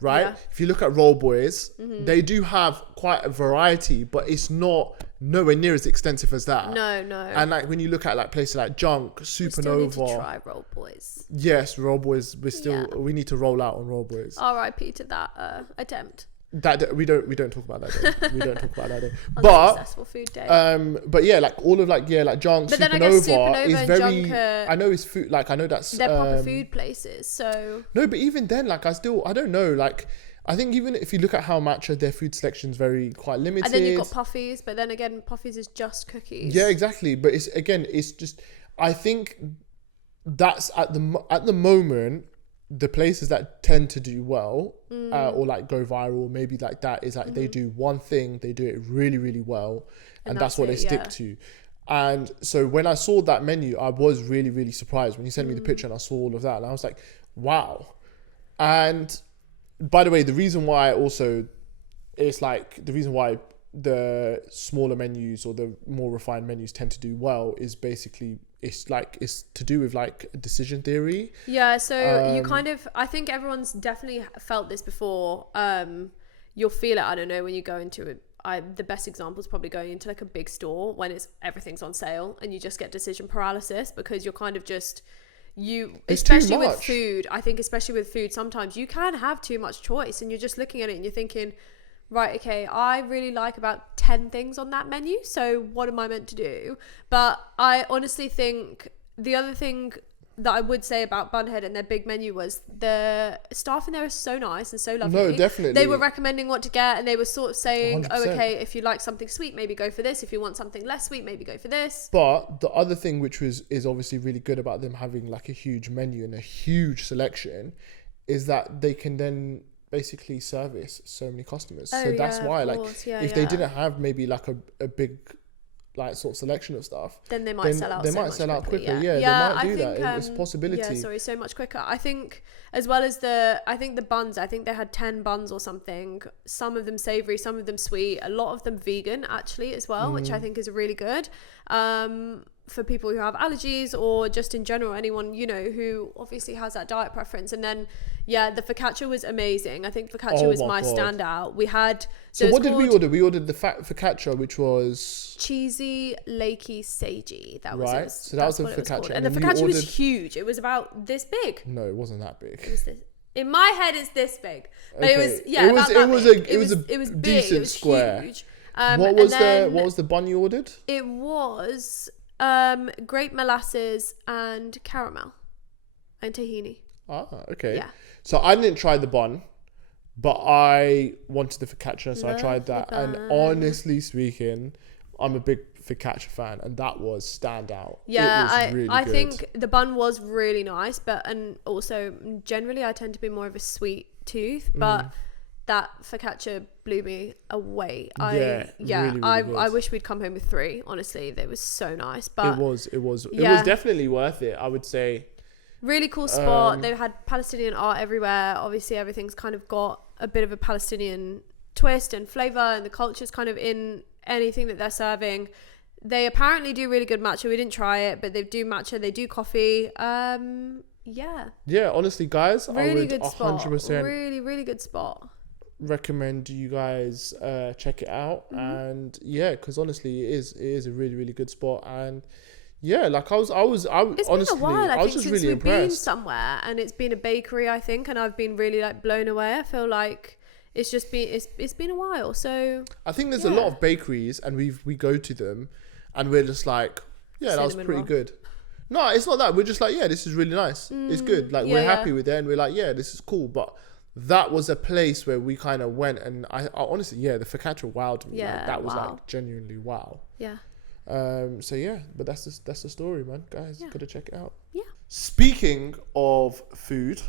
Right? Yeah. If you look at Roll Boys, they do have quite a variety, but it's nowhere near as extensive as that. No. And like when you look at like places like Junk, Supernova. We still need to try Roll Boys. Yes, Roll Boys. We need to roll out on Roll Boys. R.I.P. to that attempt. That we don't talk about that day. We don't talk about that day. But successful food day. But yeah, like all of like Junk, but Supernova, then I guess Supernova is very. Junk I know it's food. Like I know that's they're proper food places. So no, but even then, like I don't know. Like I think even if you look at how much their food selection is quite limited. And then you've got Puffy's, but then again, Puffy's is just cookies. Yeah, exactly. But it's just I think that's at the moment. the places that tend to do well or like go viral, maybe like that, is like they do one thing, they do it really, really well, and that's what they stick to. And so when I saw that menu, I was really, really surprised when you sent me the picture and I saw all of that, and I was like, wow. And by the way, the reason why the smaller menus or the more refined menus tend to do well is basically it's to do with like decision theory. Yeah, so you kind of, I think everyone's definitely felt this before. You'll feel it, I don't know, when you go into it. The best example is probably going into like a big store when everything's on sale and you just get decision paralysis because you're kind of just especially with food. I think especially with food, sometimes you can have too much choice and you're just looking at it and you're thinking, right, okay, I really like about 10 things on that menu, so what am I meant to do? But I honestly think the other thing that I would say about Bunhead and their big menu was the staff in there is so nice and so lovely. No, definitely. They were recommending what to get and they were sort of saying, 100%. oh, okay, if you like something sweet, maybe go for this. If you want something less sweet, maybe go for this. But the other thing which is obviously really good about them having like a huge menu and a huge selection is that they can then basically service so many customers. So that's why, like, if they didn't have maybe like a big like sort of selection of stuff, then they might sell out. They might sell out quicker. Yeah, they might do that. It's a possibility. Yeah, sorry, so much quicker. I think as well as the buns. I think they had 10 buns or something. Some of them savory, some of them sweet. A lot of them vegan actually as well, which I think is really good. For people who have allergies or just in general anyone who obviously has that diet preference. And then the focaccia was amazing. I think focaccia was my standout. We had what did we order? We ordered the focaccia, which was cheesy, lakey, sagey. That was right. So that was the focaccia, and the focaccia was huge. It was about this big. No, it wasn't that big. It was this. In my head, it's this big. But it was big. Decent square. Huge. What was the bun you ordered? It was grape molasses and caramel and tahini. Okay. Yeah. So I didn't try the bun, but I wanted the focaccia, so I tried that. And honestly speaking, I'm a big focaccia fan, and that was standout. Yeah, I good. think the bun was really nice, and also generally I tend to be more of a sweet tooth, but that focaccia blew me away. Really, really I wish we'd come home with 3. Honestly, they were so nice. But it was definitely worth it, I would say. Really cool spot. They had Palestinian art everywhere. Obviously, everything's kind of got a bit of a Palestinian twist and flavor, and the culture's kind of in anything that they're serving. They apparently do really good matcha. We didn't try it, but they do matcha. They do coffee. Yeah, honestly, guys, really I would good 100% spot. Really, really good spot. Recommend you guys check it out. And because honestly, it is a really, really good spot. And like I was it's honestly, been a while, I think, just since really we've impressed. been somewhere, and it's been a bakery, I think, and I've been really like blown away. I feel like it's just been it's been a while. So I think there's a lot of bakeries, and we go to them, and we're just like, that was pretty good. No, it's not that. We're just like, this is really nice. It's good. Like we're happy with it, and we're like, this is cool. But that was a place where we kind of went, and I honestly, the focaccia wowed me. Yeah, like, that was like genuinely wow. Yeah. But that's the story, man. Guys, gotta check it out. Yeah. Speaking of food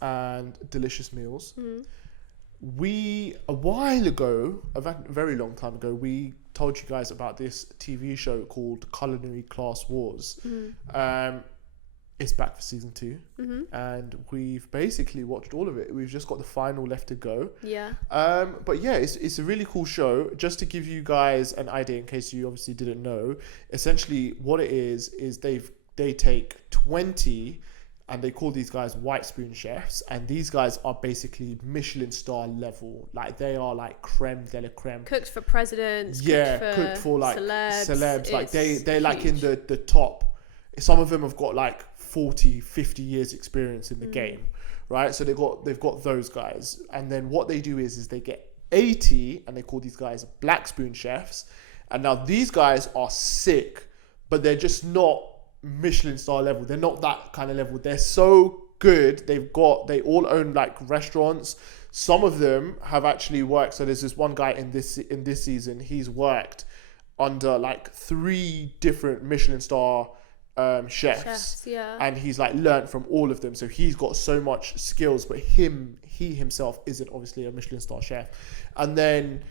and delicious meals, a while ago, a very long time ago, we told you guys about this TV show called Culinary Class Wars. It's back for season 2, and we've basically watched all of it. We've just got the final left to go. Yeah. But it's a really cool show. Just to give you guys an idea, in case you obviously didn't know, essentially what it is they take 20, and they call these guys white spoon chefs, and these guys are basically Michelin star level. Like they are like creme de la creme. Cooked for presidents. Cooked for like celebs. Like they're like in the top. Some of them have got like 40, 50 years experience in the game, right? So they've got those guys. And then what they do is they get 80, and they call these guys black spoon chefs. And now these guys are sick, but they're just not Michelin star level. They're not that kind of level. They're so good. They all own like restaurants. Some of them have actually worked. So there's this one guy in this season, he's worked under like 3 different Michelin star chefs, yeah. and he's like learned from all of them, so he's got so much skills. But he himself isn't obviously a Michelin star chef. And then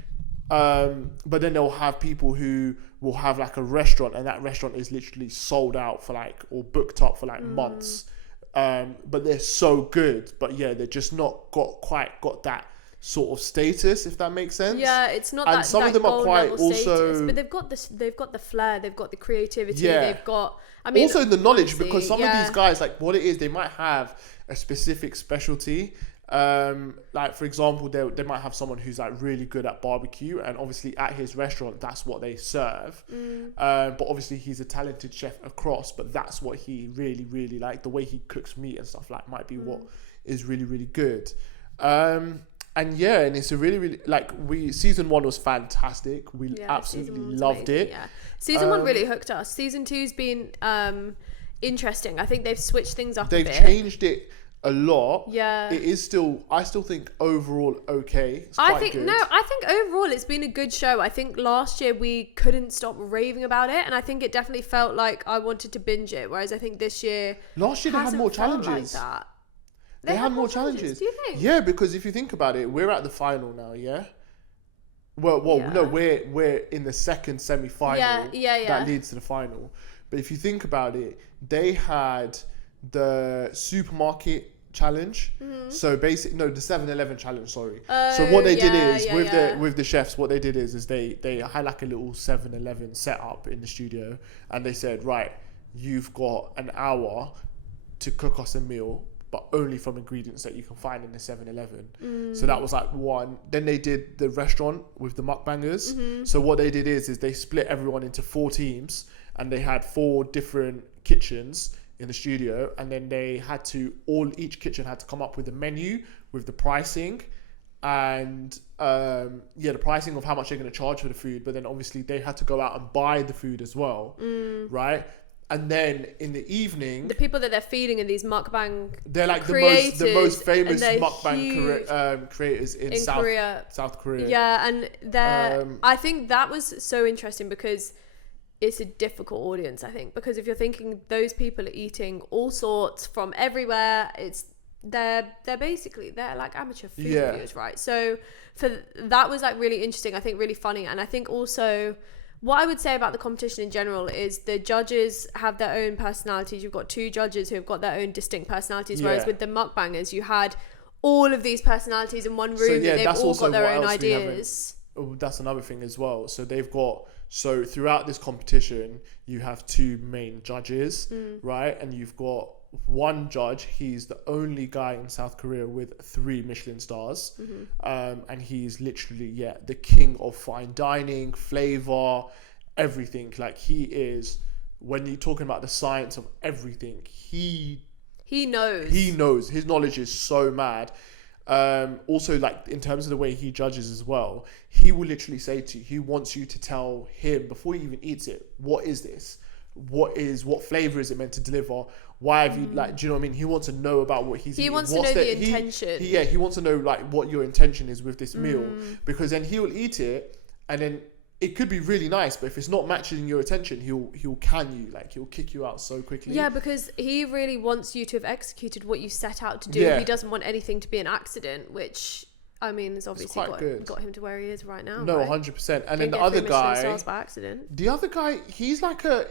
but then they'll have people who will have like a restaurant, and that restaurant is literally sold out for like, or booked up for like months, but they're so good, but yeah, they're just not quite got that sort of status, if that makes sense. Yeah, it's not and that some that of them are quite gold level also status, but they've got the flair, they've got the creativity, Yeah. they've got, I mean, also the knowledge, honestly, because some yeah. of these guys, like what it is, they might have a specific specialty. Like for example, they might have someone who's like really good at barbecue, and obviously at his restaurant that's what they serve. But obviously he's a talented chef across, but that's what he really like, the way he cooks meat and stuff like might be what is really good. And yeah, and it's a really like, season 1 was fantastic. We absolutely loved it. Yeah, season 1 really hooked us. Season 2's been interesting. I think they've switched things up a bit. They've changed it a lot. Yeah, it is still, I still think overall okay. It's I quite think good. no, I think overall it's been a good show. I think last year we couldn't stop raving about it, and I think it definitely felt like I wanted to binge it, whereas I think this year last year they had more challenges. Like that. They had more challenges. Do you think? Yeah, because if you think about it, we're at the final now, yeah? Well, Yeah. no, we're in the second semi-final Yeah. that leads to the final. But if you think about it, they had the supermarket challenge. So basically, no, the 7-Eleven challenge, sorry. So what they did is, with the chefs, what they did is they had like a little 7-Eleven set up in the studio, and they said, right, you've got an hour to cook us a meal, but only from ingredients that you can find in the 7-Eleven. So that was like one. Then they did the restaurant with the mukbangers. So what they did is they split everyone into 4 teams, and they had 4 different kitchens in the studio, and then they had to, each kitchen had to come up with a menu with the pricing, and the pricing of how much they're going to charge for the food, but then obviously they had to go out and buy the food as well, right? And then in the evening, the people that they're feeding in these mukbang, they're like the most famous mukbang creators in South Korea. Yeah, and they're I think that was so interesting because it's a difficult audience, I think, because if you're thinking those people are eating all sorts from everywhere, they're like amateur food reviewers, right? So that was like really interesting, I think, really funny. And I think also what I would say about the competition in general is the judges have their own personalities. You've got 2 judges who have got their own distinct personalities, whereas with the mukbangers you had all of these personalities in one room, and they've all got their own ideas. That's another thing as well. So throughout this competition, you have 2 main judges, right? And you've got one judge. He's the only guy in South Korea with 3 Michelin stars. And he's literally, the king of fine dining, flavor, everything. Like, he is, when you're talking about the science of everything, he knows. His knowledge is so mad. Also, like, in terms of the way he judges as well, he will literally say to you, he wants you to tell him before he even eats it, what is this? What flavor is it meant to deliver? Why have you, like, do you know what I mean? He wants to know about what he's eating. He wants to know the intention. He wants to know, like, what your intention is with this meal, because then he will eat it, and then it could be really nice, but if it's not matching your attention, he'll can you, like, he'll kick you out so quickly. Yeah, because he really wants you to have executed what you set out to do. Yeah. He doesn't want anything to be an accident, which, I mean, has obviously got him to where he is right now. No, right? 100%. And then the other guy, by accident. He's like a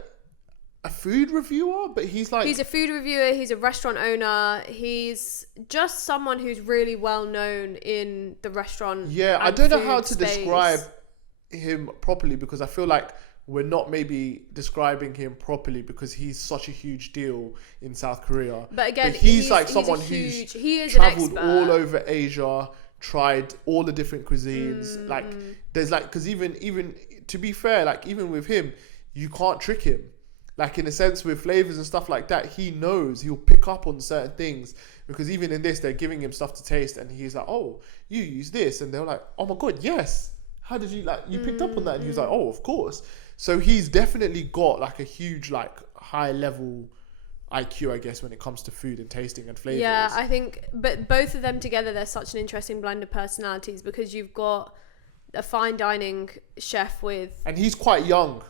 food reviewer, but he's a food reviewer, he's a restaurant owner, he's just someone who's really well known in the restaurant. Yeah, I don't know how to describe him properly, because I feel like we're not maybe describing him properly because he's such a huge deal in South Korea. But again, he's like someone who's traveled all over Asia, tried all the different cuisines. Like, there's like, because even to be fair, like, even with him, you can't trick him. Like, in a sense, with flavors and stuff like that, he knows, he'll pick up on certain things, because even in this, they're giving him stuff to taste, and he's like, oh, you use this, and they're like, oh my god, yes, how did you, like, you picked up on that? And he was like, oh, of course. So he's definitely got like a huge, like, high level IQ, I guess, when it comes to food and tasting and flavors. Yeah, I think, but both of them together, they're such an interesting blend of personalities, because you've got a fine dining chef with, and he's quite young.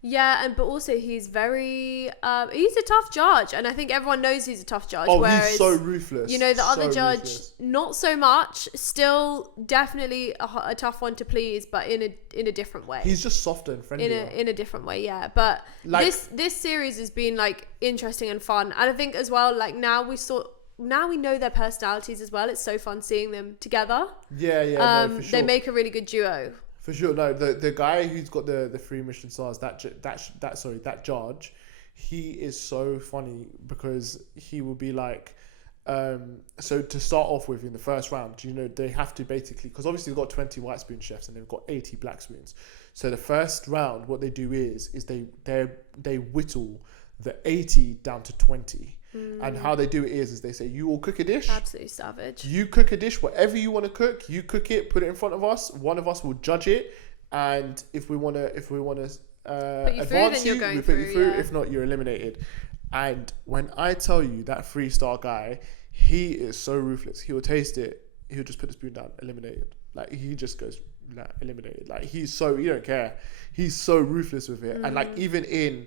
Yeah, but also he's very he's a tough judge, and I think everyone knows he's a tough judge. Oh, whereas, he's so ruthless. You know, the other So judge, ruthless. not so much. Still, definitely a tough one to please, but in a different way. He's just softer and friendlier. In a different way, yeah. But Like, this series has been like interesting and fun, and I think as well, like now we know their personalities as well. It's so fun seeing them together. yeah, no, for sure. They make a really good duo. For sure, no. The guy who's got the 3 Michelin stars, that judge, he is so funny because he will be like, so to start off with in the first round, you know, they have to basically, because obviously they've got 20 white spoon chefs and they've got 80 black spoons. So the first round, what they do is they whittle the 80 down to 20. And how they do it is they say, you will cook a dish. Absolutely savage. You cook a dish, whatever you want to cook, you cook it, put it in front of us. One of us will judge it, and if we want to advance you, we put you through. Yeah. If not, you're eliminated. And when I tell you that 3-star guy, he is so ruthless. He will taste it. He'll just put the spoon down, eliminated. Like he just goes eliminated. Like he don't care. He's so ruthless with it. And like even in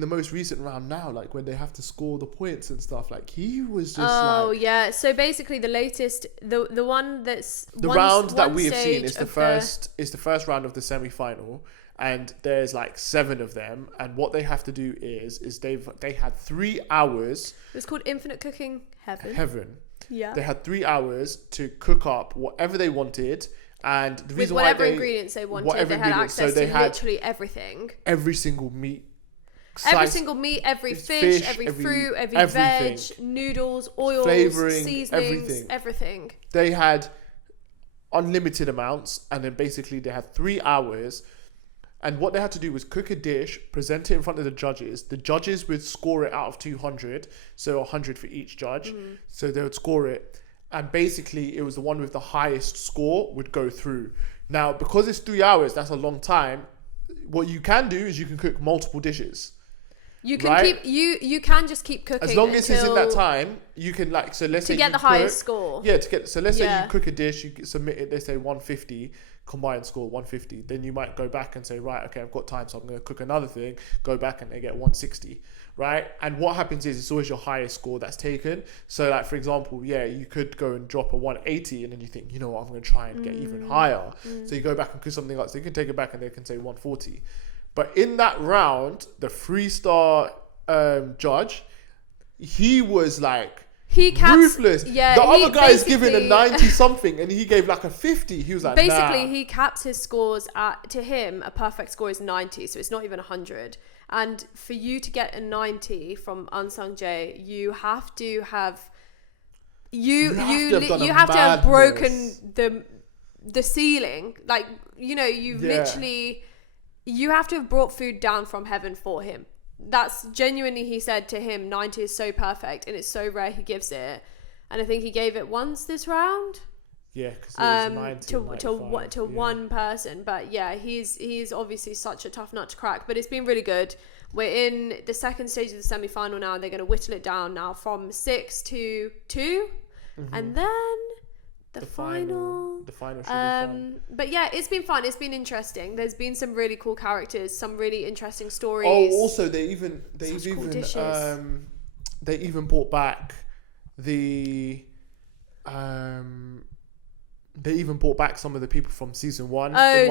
the most recent round now, like when they have to score the points and stuff, like he was just yeah. So basically the latest, the one that's the round that we have seen is the first round of the semi-final, and there's like 7 of them, and what they have to do is they had 3 hours. It's called Infinite Cooking Heaven. Yeah. They had 3 hours to cook up whatever they wanted. And the reason with whatever ingredients they wanted, they had access to literally everything. Every single meat. Every fish, every fruit, every veg, noodles, oils, flavoring, seasonings, everything. They had unlimited amounts, and then basically they had 3 hours. And what they had to do was cook a dish, present it in front of the judges. The judges would score it out of 200, so 100 for each judge. So they would score it. And basically, it was the one with the highest score would go through. Now, because it's 3 hours, that's a long time. What you can do is you can cook multiple dishes. You can you can just keep cooking as long as it's in that time. You can let's say to get the highest score. Yeah, let's say you cook a dish, you submit it. They say 150 combined score 150. Then you might go back and say, right, okay, I've got time, so I'm going to cook another thing. Go back and they get 160. Right, and what happens is it's always your highest score that's taken. So like for example, you could go and drop a 180, and then you think, you know what, I'm going to try and get even higher. So you go back and cook something else. They can take it back and they can say 140. But in that round, the 3-star judge, he was like ruthless. Yeah, the other guy is giving a 90 something, and he gave like a 50. He was like, basically he caps his scores at, to him, a perfect score is 90, so it's not even 100. And for you to get a 90 from Unsung J, you have to have you have to have broken the ceiling. Like, you know, literally, you have to have brought food down from heaven for him. That's genuinely, he said to him, 90 is so perfect, and it's so rare he gives it. And I think he gave it once this round. Yeah, because it was 90 to one person. But yeah, he's obviously such a tough nut to crack. But it's been really good. We're in the second stage of the semi-final now, and they're going to whittle it down now from 6 to 2, and then the final. The final should be fun. But yeah, it's been fun. It's been interesting. There's been some really cool characters, some really interesting stories. Oh, also they even brought back the they even brought back some of the people from season 1. Oh,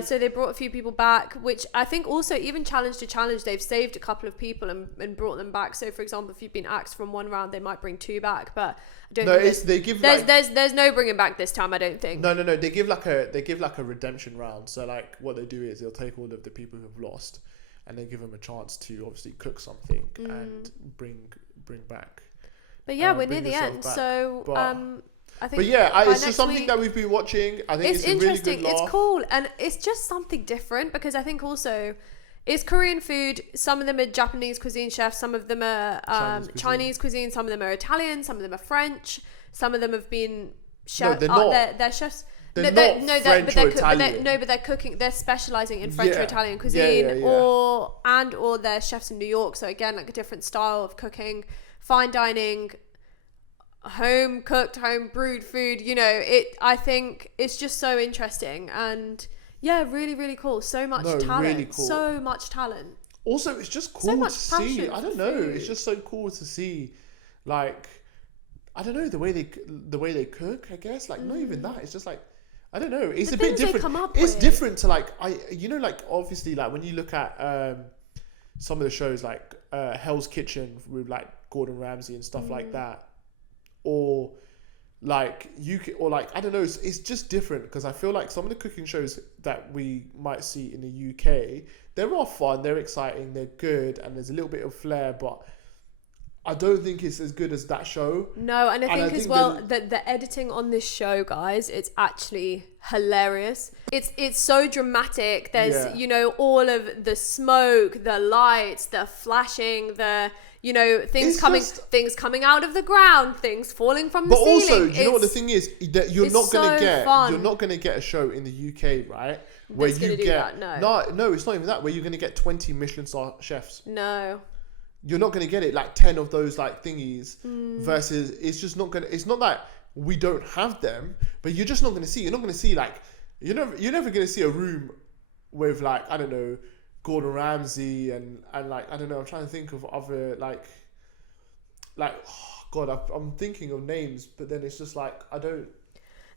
so they brought a few people back, which I think also even challenge to challenge, they've saved a couple of people and brought them back. So for example, if you've been axed from one round, they might bring 2 back, but I don't there's no bringing back this time, I don't think. No, they give like a redemption round. So like what they do is they'll take all of the people who've lost, and they give them a chance to obviously cook something and bring back. But yeah, we're near the end, so I think. But yeah, it's just something that we've been watching. I think it's interesting. A really good laugh. It's cool, and it's just something different, because I think also it's Korean food. Some of them are Japanese cuisine chefs. Some of them are Chinese cuisine. Some of them are Italian. Some of them are French. Some of them have been chefs. No, they're not. They're chefs. They're not French or Italian. But they're cooking. They're specializing in French or Italian cuisine, or they're chefs in New York. So again, like a different style of cooking, fine dining, home cooked, home brewed food. You know, I think it's just so interesting, and Yeah, really, really cool. So much talent. Really cool. So much talent. Also, it's just So cool much to see. passion I for don't know. food. It's just so cool to see, like, I don't know, the way they cook. I guess, like, not even that. It's just like, I don't know. It's The a bit things they different. come up It's with. different to like like obviously like when you look at some of the shows like Hell's Kitchen with like Gordon Ramsay and stuff like that, or like or like I don't know. It's just different because I feel like some of the cooking shows that we might see in the UK, they're all fun, they're exciting, they're good, and there's a little bit of flair, but I don't think it's as good as that show. No, and I think as well that the editing on this show, guys, it's actually hilarious. It's so dramatic. There's all of the smoke, the lights, the flashing, the things coming out of the ground, things falling from the ceiling. But also, do you know what the thing is that you're not gonna get a show in the UK, right? Where you get no, it's not even that. Where you're gonna get 20 Michelin star chefs. No. You're not going to get it like 10 of those like thingies versus it's not that we don't have them, but you're just not going to see like, you're never going to see a room with like, I don't know, Gordon Ramsay and like, I don't know, I'm trying to think of other like, oh God, I'm thinking of names, but then it's just like, I don't.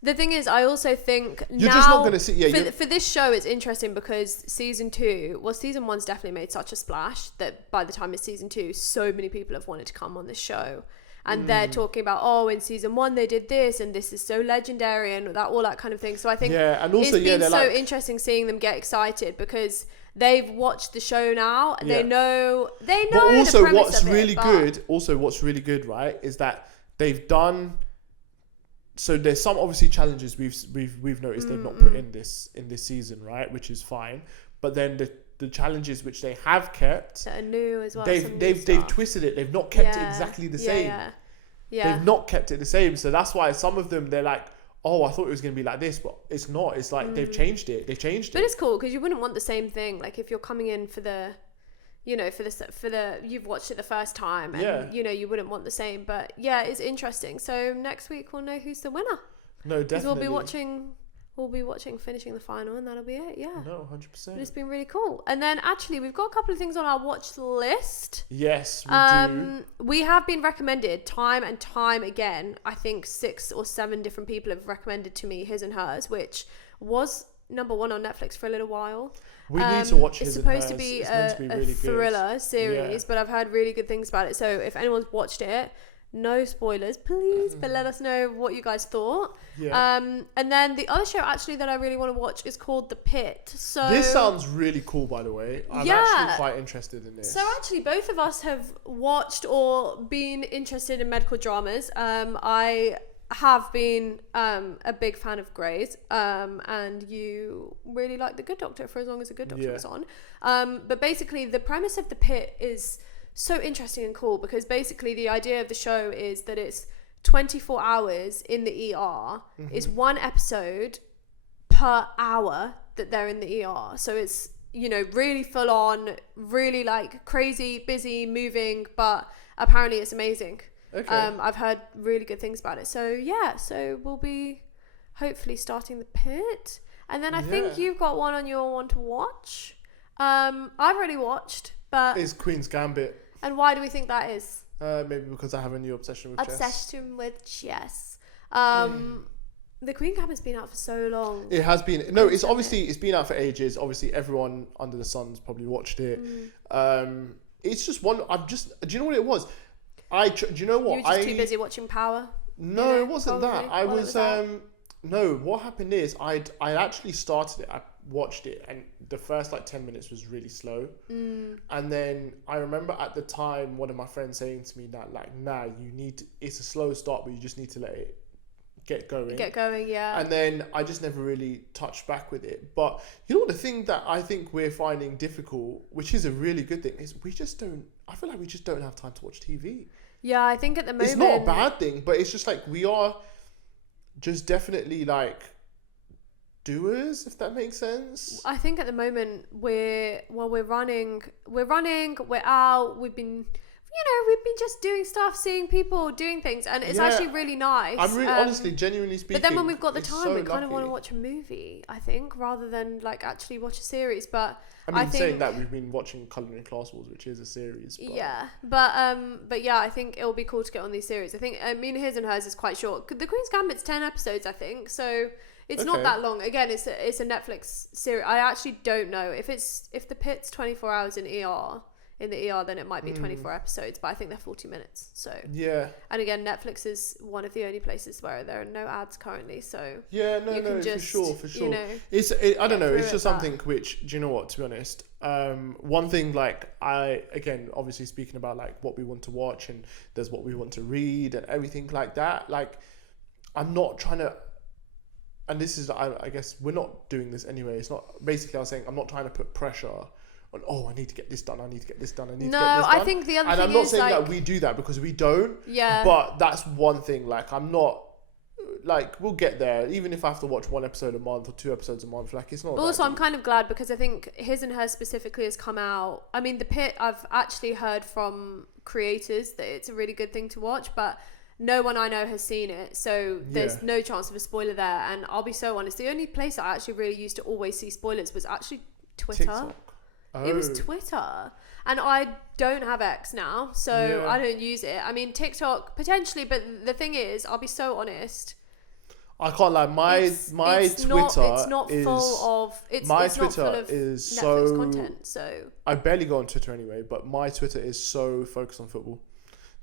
The thing is, I also think you're just not going to see. Yeah, for this show, it's interesting because season 1's definitely made such a splash that by the time it's season 2, so many people have wanted to come on this show, and they're talking about in season 1 they did this and this is so legendary and all that kind of thing. So I think and also, it's been so interesting seeing them get excited because they've watched the show now and they know. But also, the premise what's of really it, good, what's really good, right, is that they've done. So there's some obviously challenges we've noticed they've not put in this season, right, which is fine. But then the challenges which they have kept, that are new as well. They've twisted it. They've not kept it exactly the same. Yeah. They've not kept it the same. So that's why some of them they're like, oh, I thought it was going to be like this, but it's not. It's like they've changed it. But it's cool because you wouldn't want the same thing. Like if you're coming in for the. You've watched it the first time and you wouldn't want the same, but it's interesting. So next week we'll know who's the winner. No, definitely. We'll be watching finishing the final and that'll be it. Yeah. No, 100%. But it's been really cool. And then actually we've got a couple of things on our watch list. Yes, we do. We have been recommended time and time again. I think 6 or 7 different people have recommended to me His and Hers, which was number 1 on Netflix for a little while. We need to watch His and Hers. It's supposed to be a thriller series, but I've heard really good things about it. So if anyone's watched it, no spoilers, please, but let us know what you guys thought. Yeah. And then the other show actually that I really want to watch is called The Pit. So this sounds really cool, by the way. I'm actually quite interested in this. So actually, both of us have watched or been interested in medical dramas. I have been a big fan of Grey's, and you really like The Good Doctor for as long as The Good Doctor was on. But basically, the premise of The Pit is so interesting and cool because basically the idea of the show is that it's 24 hours in the ER. It's one episode per hour that they're in the ER. So it's, really full on, really like crazy, busy, moving, but apparently it's amazing. Okay. I've heard really good things about it. So so we'll be hopefully starting The Pit. And then I think you've got one on your one to watch. I've already watched, but it's Queen's Gambit. And why do we think that is? Maybe because I have a new obsession with chess. Obsession with chess. The Queen Gambit's been out for so long. It has been. No, it's been out for ages. Obviously, everyone under the sun's probably watched it. It's just one. Do you know what it was? Do you know what? You were just too busy watching Power. No, it wasn't that. I was. No, what happened is I actually started it. I watched it, and the first 10 minutes was really slow. And then I remember at the time one of my friends saying to me that it's a slow start, but you just need to let it get going. Yeah. And then I just never really touched back with it. But you know what, the thing that I think we're finding difficult, which is a really good thing, is I feel like we just don't have time to watch TV. Yeah, I think at the moment... It's not a bad thing, but it's just we are just definitely doers, if that makes sense. I think at the moment we're running, we're out, we've we've been just doing stuff, seeing people doing things, and it's actually really nice. I'm really, honestly, genuinely speaking. But then when we've got the time, so we kind of lucky. want to watch a movie, I think, rather than like actually watch a series. But I mean, think, saying that, we've been watching Colouring Class Wars, which is a series. But... Yeah, but yeah, I think it'll be cool to get on these series. I think His and Hers is quite short. The Queen's Gambit's 10 episodes, I think, so it's not that long. Again, it's a Netflix series. I actually don't know if the pit's 24 hours in the ER, then it might be 24 episodes, but I think they're 40 minutes. So yeah. And again, Netflix is one of the only places where there are no ads currently. So yeah, no, just, for sure. I don't know. It's just something which, do you know what? To be honest, one thing, like, obviously speaking about like what we want to watch, and there's what we want to read and everything like that. Like, I'm not trying to. And this is, I guess we're not doing this anyway. It's not, basically I was saying I'm not trying to put pressure on, I need to get this done, I need to get this done, No, I think the other thing is, and I'm not saying like, that we do that, because we don't. Yeah. But that's one thing, like, I'm not, like, we'll get there. Even if I have to watch 1 episode a month or 2 episodes a month, like, it's not. Also, I'm kind of glad, because I think His and Hers specifically has come out. I mean, The Pit, I've actually heard from creators that it's a really good thing to watch, but no one I know has seen it, so there's no chance of a spoiler there. And I'll be so honest, the only place I actually really used to always see spoilers was actually Twitter. TikTok. It was Twitter, and I don't have X now, so I don't use it. I mean, TikTok potentially, but the thing is, I'll be so honest, I can't lie. My Twitter it's not full of is Netflix so content. So I barely go on Twitter anyway, but my Twitter is so focused on football.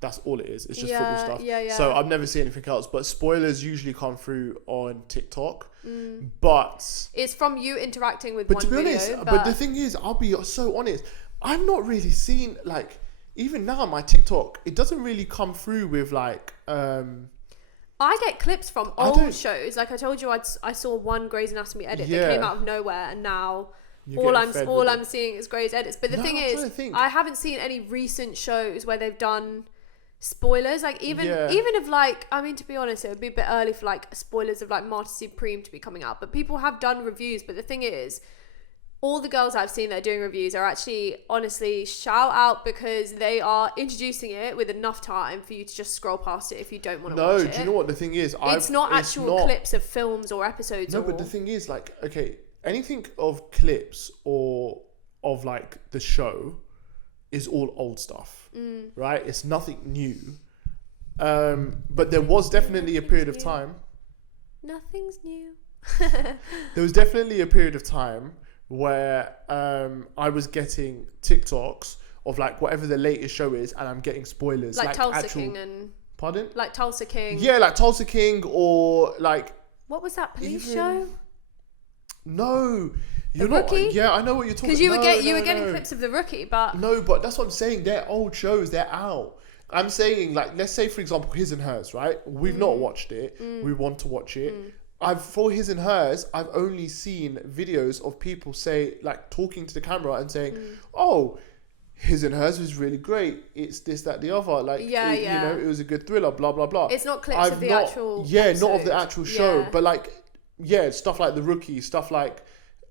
That's all it is. It's just football stuff. Yeah. So I've never seen anything else. But spoilers usually come through on TikTok. But it's from you interacting with but one to be video. honest, but the thing is, I'll be so honest. I've not really seen, like, even now my TikTok, it doesn't really come through with like. I get clips from old shows. Like I told you, I saw one Grey's Anatomy edit that came out of nowhere, and now all I'm seeing is Grey's edits. But the thing is, I haven't seen any recent shows where they've done spoilers. Like even if, like, I mean, to be honest, it would be a bit early for like spoilers of like Martyr Supreme to be coming out. But people have done reviews. But the thing is, all the girls I've seen that are doing reviews are actually, honestly, shout out, because they are introducing it with enough time for you to just scroll past it if you don't want to watch it. No, do you know what the thing is? It's not actual clips of films or episodes. No, but the thing is, like, okay, anything of clips or of like the show is all old stuff, right? It's nothing new. But there was definitely a period of time. Nothing's new. There was definitely a period of time where I was getting TikToks of like whatever the latest show is, and I'm getting spoilers, like Tulsa King and. Pardon? Like Tulsa King. Yeah, like Tulsa King, or like. What was that police show? No, you're not. Rookie? Yeah, I know what you're talking. Because you were getting clips of The Rookie, but no, but that's what I'm saying. They're old shows. They're out. I'm saying, like, let's say for example, His and Hers, right? We've not watched it. We want to watch it. For His and Hers, I've only seen videos of people talking to the camera and saying, "Oh, His and Hers was really great. It's this, that, the other. Like, you know, it was a good thriller. Blah blah blah." It's not clips of the actual. Yeah, episode. Not of the actual show, but like, stuff like The Rookie, stuff like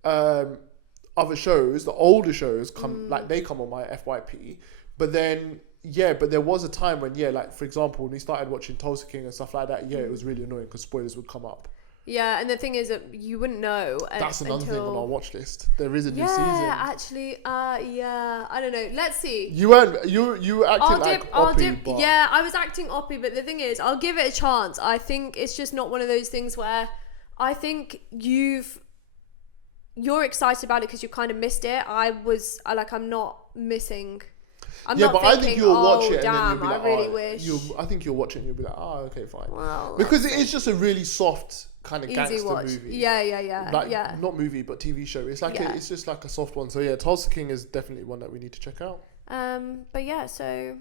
other shows, the older shows come they come on my FYP, but then. Yeah, but there was a time when, like, for example, when we started watching Tulsa King and stuff like that, it was really annoying because spoilers would come up. Yeah, and the thing is that you wouldn't know. That's another thing on our watch list. There is a new season. Yeah, actually, I don't know. Let's see. You were acting oppy, but... Yeah, I was acting oppy, but the thing is, I'll give it a chance. I think it's just not one of those things where I think you're excited about it because you kind of missed it. I'm not missing... I'm not thinking, I think you'll watch it damn, and then you'll be like, I really wish. I think you'll watch it and you'll be like, okay, fine. Well, because it is just a really soft kind of gangster watch. movie. Yeah. Like, not movie, but TV show. It's like it's just like a soft one. So yeah, Tulsa King is definitely one that we need to check out. But yeah, so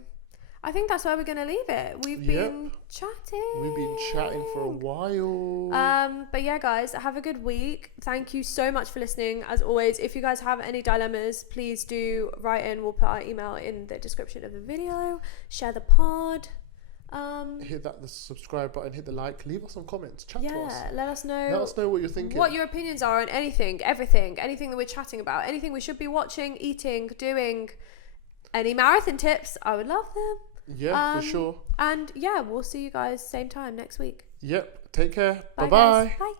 I think that's where we're gonna leave it. We've been chatting. We've been chatting for a while. But yeah, guys, have a good week. Thank you so much for listening. As always, if you guys have any dilemmas, please do write in. We'll put our email in the description of the video. Share the pod. Hit the subscribe button, hit the like, leave us some comments, chat to us. Let us know. Let us know what you're thinking. What your opinions are on anything, everything, anything that we're chatting about, anything we should be watching, eating, doing. any marathon tips, I would love them. Yeah, for sure. And yeah, we'll see you guys same time next week. Yep. Take care. Bye, Bye-bye. guys. Bye.